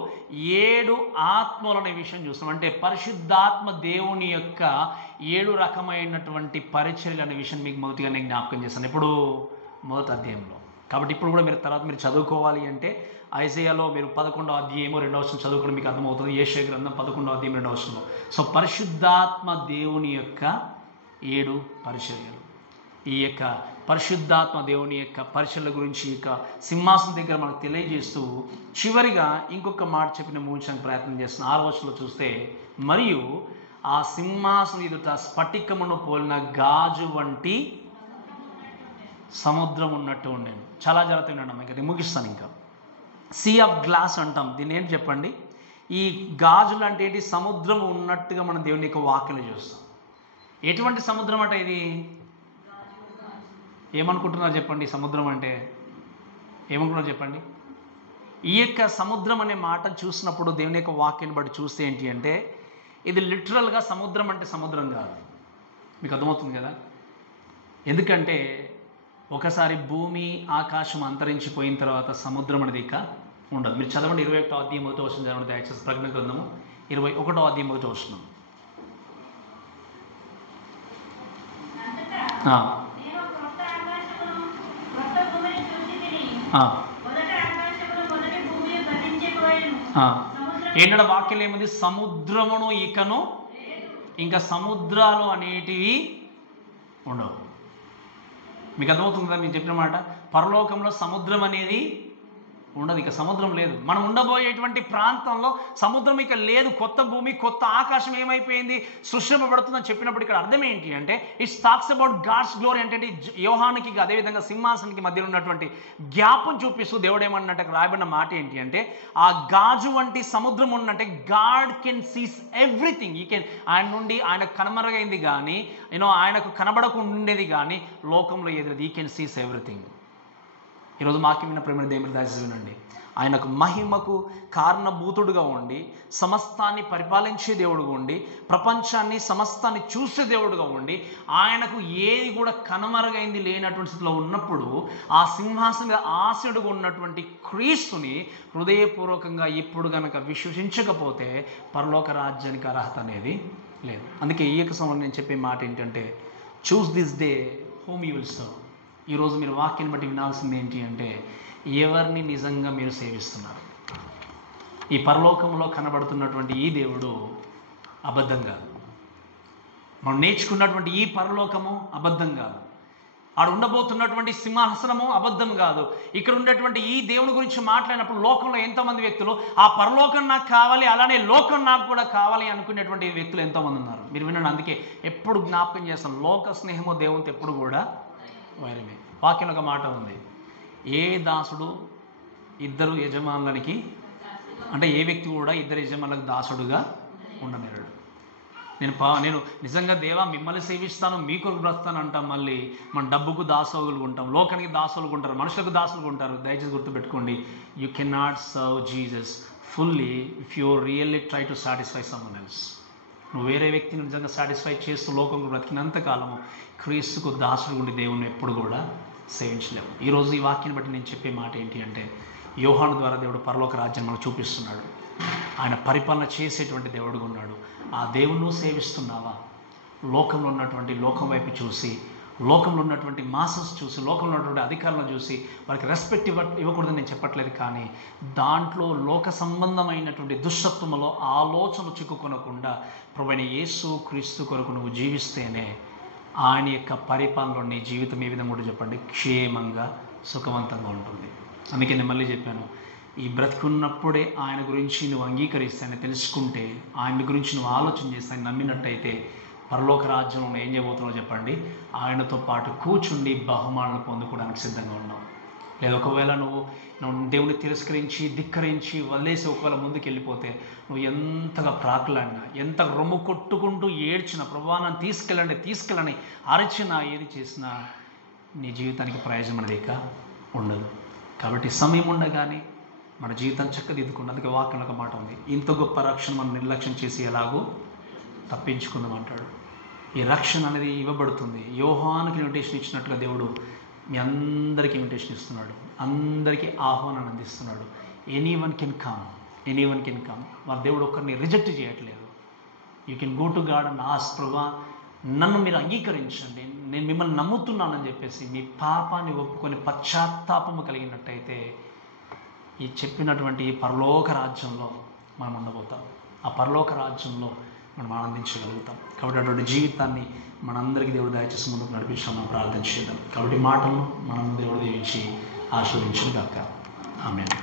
7 ఆత్మలు అనే విషయం చూస్తాం. అంటే పరిశుద్ధాత్మ దేవుని యొక్క 7 రకమైనటువంటి పరిచర్యలు అనే విషయం మీకు మొదటిగా నేను జ్ఞాపకం చేస్తాను. ఇప్పుడు మొదటి అధ్యాయంలో. కాబట్టి ఇప్పుడు కూడా మీరు తర్వాత మీరు చదువుకోవాలి అంటే ఐజయాలో మీరు 11వ అధ్యాయము 2వ వచనం చదువుకోవడం మీకు అర్థమవుతుంది. యెషయా గ్రంథం 11వ అధ్యాయం 2వ వచనంలో. సో పరిశుద్ధాత్మ దేవుని యొక్క 7 పరిచర్యలు. ఈ యొక్క పరిశుద్ధాత్మ దేవుని యొక్క పరిచర్యల గురించి ఇక సింహాసనం దగ్గర మనకు తెలియజేస్తూ చివరిగా ఇంకొక మాట చెప్పిన ముగించడానికి ప్రయత్నం చేస్తున్న 6వ వచనంలో చూస్తే మరియు ఆ సింహాసనం ఎదుట స్ఫటికమును పోలిన గాజు వంటి సముద్రం ఉన్నట్టు ఉండేది. చాలా జాగ్రత్తగా ఉండడం. ఇంకా ముగిస్తాను. ఇంకా సీ ఆఫ్ గ్లాస్ అంటాం దీన్ని. ఏంటి చెప్పండి? ఈ గాజులు అంటే ఏంటి? సముద్రం ఉన్నట్టుగా మనం దేవుని యొక్క వాక్యలు చూస్తాం. ఎటువంటి సముద్రం అంటే ఇది? ఏమనుకుంటున్నారు చెప్పండి? సముద్రం అంటే ఏమనుకుంటున్నారు చెప్పండి? ఈ యొక్క సముద్రం అనే మాట చూసినప్పుడు దేవుని యొక్క వాక్యాన్ని బట్టి చూస్తే ఏంటి అంటే ఇది లిటరల్గా సముద్రం అంటే సముద్రం కాదు. మీకు అర్థమవుతుంది కదా? ఎందుకంటే ఒకసారి భూమి ఆకాశం అంతరించిపోయిన తర్వాత సముద్రం అనేది ఇక ఉండదు. మీరు చదవండి 21వ అధ్యాయం 1వ వచనం చదవండి దయచేసి. ప్రకటన గ్రంథము 21వ అధ్యాయం 1వ వచనం. నేను క్రొత్త ఆకాశమును క్రొత్త భూమిని చూచితిని. మొదటి ఆకాశమును మొదటి భూమియు గతించిపోయెను. ఏంటంటే వాక్యం ఏముంది? సముద్రమును ఇకను ఇంకా సముద్రాలు అనేటివి ఉండవు. మీకు అర్థమవుతుంది కదా మీరు చెప్పిన మాట? పరలోకంలో సముద్రం అనేది ఉండదు, ఇక సముద్రం లేదు. మనం ఉండబోయేటువంటి ప్రాంతంలో సముద్రం ఇక లేదు. కొత్త భూమి కొత్త ఆకాశం ఏమైపోయింది, సృష్టింపబడుతుందని చెప్పినప్పుడు ఇక్కడ అర్థం ఏంటి అంటే it's talks about God's glory. అంటే యోహానికి అదేవిధంగా సింహాసనానికి మధ్యలో ఉన్నటువంటి గ్యాప్ను చూపిస్తూ దేవుడు ఏమన్నట్టు రాయబడిన మాట ఏంటి అంటే ఆ గాజు వంటి సముద్రం ఉన్నట్టే గాడ్ కెన్ సీస్ ఎవ్రీథింగ్. ఈ కెన్ ఆయన నుండి ఆయనకు కనుమరుగైంది కానీ ఆయనకు కనబడకుండా ఉండేది కానీ లోకంలో ఏది ఈ కెన్ సీస్ ఎవ్రీథింగ్. ఈరోజు వాక్యమైన ప్రేమ దేవుని దయచేసి వినండి. ఆయనకు మహిమకు కారణభూతుడుగా ఉండి సమస్తాన్ని పరిపాలించే దేవుడుగా ఉండి ప్రపంచాన్ని సమస్తాన్ని చూసే దేవుడుగా ఉండి ఆయనకు ఏది కూడా కనుమరుగైంది లేనటువంటి స్థితిలో ఉన్నప్పుడు ఆ సింహాసనం మీద ఆశయుడుగా ఉన్నటువంటి క్రీస్తుని హృదయపూర్వకంగా ఇప్పుడు కనుక విశ్వసించకపోతే పరలోక రాజ్యానికి అర్హత అనేది లేదు. అందుకే ఈ యొక్క సమయంలో నేను చెప్పే మాట ఏంటంటే choose this day home you will serve. ఈరోజు మీరు వాక్యాన్ని బట్టి వినాల్సింది ఏంటి అంటే ఎవరిని నిజంగా మీరు సేవిస్తున్నారు? ఈ పరలోకంలో కనబడుతున్నటువంటి ఈ దేవుడు అబద్ధం కాదు. మనం నేర్చుకున్నటువంటి ఈ పరలోకము అబద్ధం కాదు. ఆడ ఉండబోతున్నటువంటి సింహాసనము అబద్ధం కాదు. ఇక్కడ ఉండేటువంటి ఈ దేవుని గురించి మాట్లాడినప్పుడు లోకంలో ఎంతోమంది వ్యక్తులు ఆ పరలోకం నాకు కావాలి, అలానే లోకం నాకు కూడా కావాలి అనుకునేటువంటి వ్యక్తులు ఎంతోమంది ఉన్నారు. మీరు వినండి. అందుకే ఎప్పుడు జ్ఞాపకం చేస్తాం, లోక స్నేహము దేవునితో ఎప్పుడు కూడా వైరమే. వాక్యం ఒక మాట ఉంది, ఏ దాసుడు ఇద్దరు యజమానులకి అంటే ఏ వ్యక్తి కూడా ఇద్దరు యజమానులకు దాసుడుగా ఉండనేరాడు. నేను నిజంగా దేవా మిమ్మల్ని సేవిస్తాను మీ కొరకు బ్రతాను అంటాం, మళ్ళీ మన డబ్బుకు దాసోగులు ఉంటాం, లోకానికి దాసోలు ఉంటారు, మనుషులకు దాసులు ఉంటారు. దయచేసి గుర్తుపెట్టుకోండి, you can not serve Jesus fully if you really try to satisfy someone else. నువ్వు వేరే వ్యక్తిని నిజంగా సాటిస్ఫై చేస్తూ లోకంలో బ్రతికినంతకాలము క్రీస్తుకు దాసుడు ఉండి దేవుణ్ణి ఎప్పుడు కూడా సేవించలేము. ఈరోజు ఈ వాక్యాన్ని బట్టి నేను చెప్పే మాట ఏంటి అంటే యోహాను ద్వారా దేవుడు పరలోక రాజ్యాన్ని మనకు చూపిస్తున్నాడు. ఆయన పరిపాలన చేసేటువంటి దేవుడుగా ఉన్నాడు. ఆ దేవుణ్ణి సేవిస్తున్నావా? లోకంలో ఉన్నటువంటి లోకం వైపు చూసి, లోకంలో ఉన్నటువంటి మాసెస్ చూసి, లోకంలో ఉన్నటువంటి అధికారులను చూసి వారికి రెస్పెక్ట్ ఇవ్వకూడదని నేను చెప్పట్లేదు, కానీ దాంట్లో లోక సంబంధమైనటువంటి దుష్టత్వములో ఆలోచనలు చిక్కుకొనకుండా ప్రభువైన యేసు క్రీస్తు కొరకు నువ్వు జీవిస్తేనే ఆయన యొక్క పరిపాలనలో నీ జీవితం ఏ విధంగా కూడా చెప్పండి క్షేమంగా సుఖవంతంగా ఉంటుంది. అందుకే నేను మళ్ళీ చెప్పాను, ఈ బ్రతికున్నప్పుడే ఆయన గురించి నువ్వు అంగీకరిస్తే, ఆయన తెలుసుకుంటే, ఆయన గురించి నువ్వు ఆలోచన చేస్తే, ఆయన నమ్మినట్టయితే పరలోక రాజ్యంలో ఏం చేయబోతున్నావు చెప్పండి? ఆయనతో పాటు కూర్చుండి బహుమానాలు పొందుకోవడానికి సిద్ధంగా ఉన్నావు. లేదా ఒకవేళ నువ్వు దేవుని తిరస్కరించి ధిక్కరించి వదిలేసి ఒకవేళ ముందుకు వెళ్ళిపోతే నువ్వు ఎంతగా ప్రాకులాడినా, ఎంత రొమ్ము కొట్టుకుంటూ ఏడ్చినా, ప్రభువా నన్ను తీసుకెళ్ళండి అరిచినా, ఏది చేసినా నీ జీవితానికి ప్రయోజనం అనేది ఇక ఉండదు. కాబట్టి సమయం ఉండగానే మన జీవితం చక్కదిద్దుకుంది. అందుకే వాక్యంలో ఒక మాట ఉంది, ఇంత గొప్ప రక్షణ మనం నిర్లక్ష్యం చేసి ఎలాగో తప్పించుకుందాం అంటాడు. ఈ రక్షణ అనేది ఇవ్వబడుతుంది. యోహానుకి ఇన్విటేషన్ ఇచ్చినట్టుగా దేవుడు మీ అందరికీ ఇన్విటేషన్ ఇస్తున్నాడు, అందరికీ ఆహ్వానాన్ని అందిస్తున్నాడు. Anyone can come. వారి దేవుడు ఒక్కరిని రిజెక్ట్ చేయట్లేదు. You can go to God and ask, ప్రభువా నన్ను మీరు అంగీకరించండి, నేను మిమ్మల్ని నమ్ముతున్నానని చెప్పేసి మీ పాపాన్ని ఒప్పుకొని పశ్చాత్తాపము కలిగినట్టయితే ఈ చెప్పినటువంటి ఈ పరలోక రాజ్యంలో మనం ఉండబోతాం. ఆ పరలోక రాజ్యంలో మనం ఆనందించగలుగుతాం. కాబట్టి అటువంటి జీవితాన్ని మనందరికీ దేవుడు దయచేసి ముందుకు నడిపించడం మనం ప్రార్థన చేద్దాం. కాబట్టి మాటలను మనం దేవుడు దీవించి ఆశీర్వదించును గాక. ఆమేన్.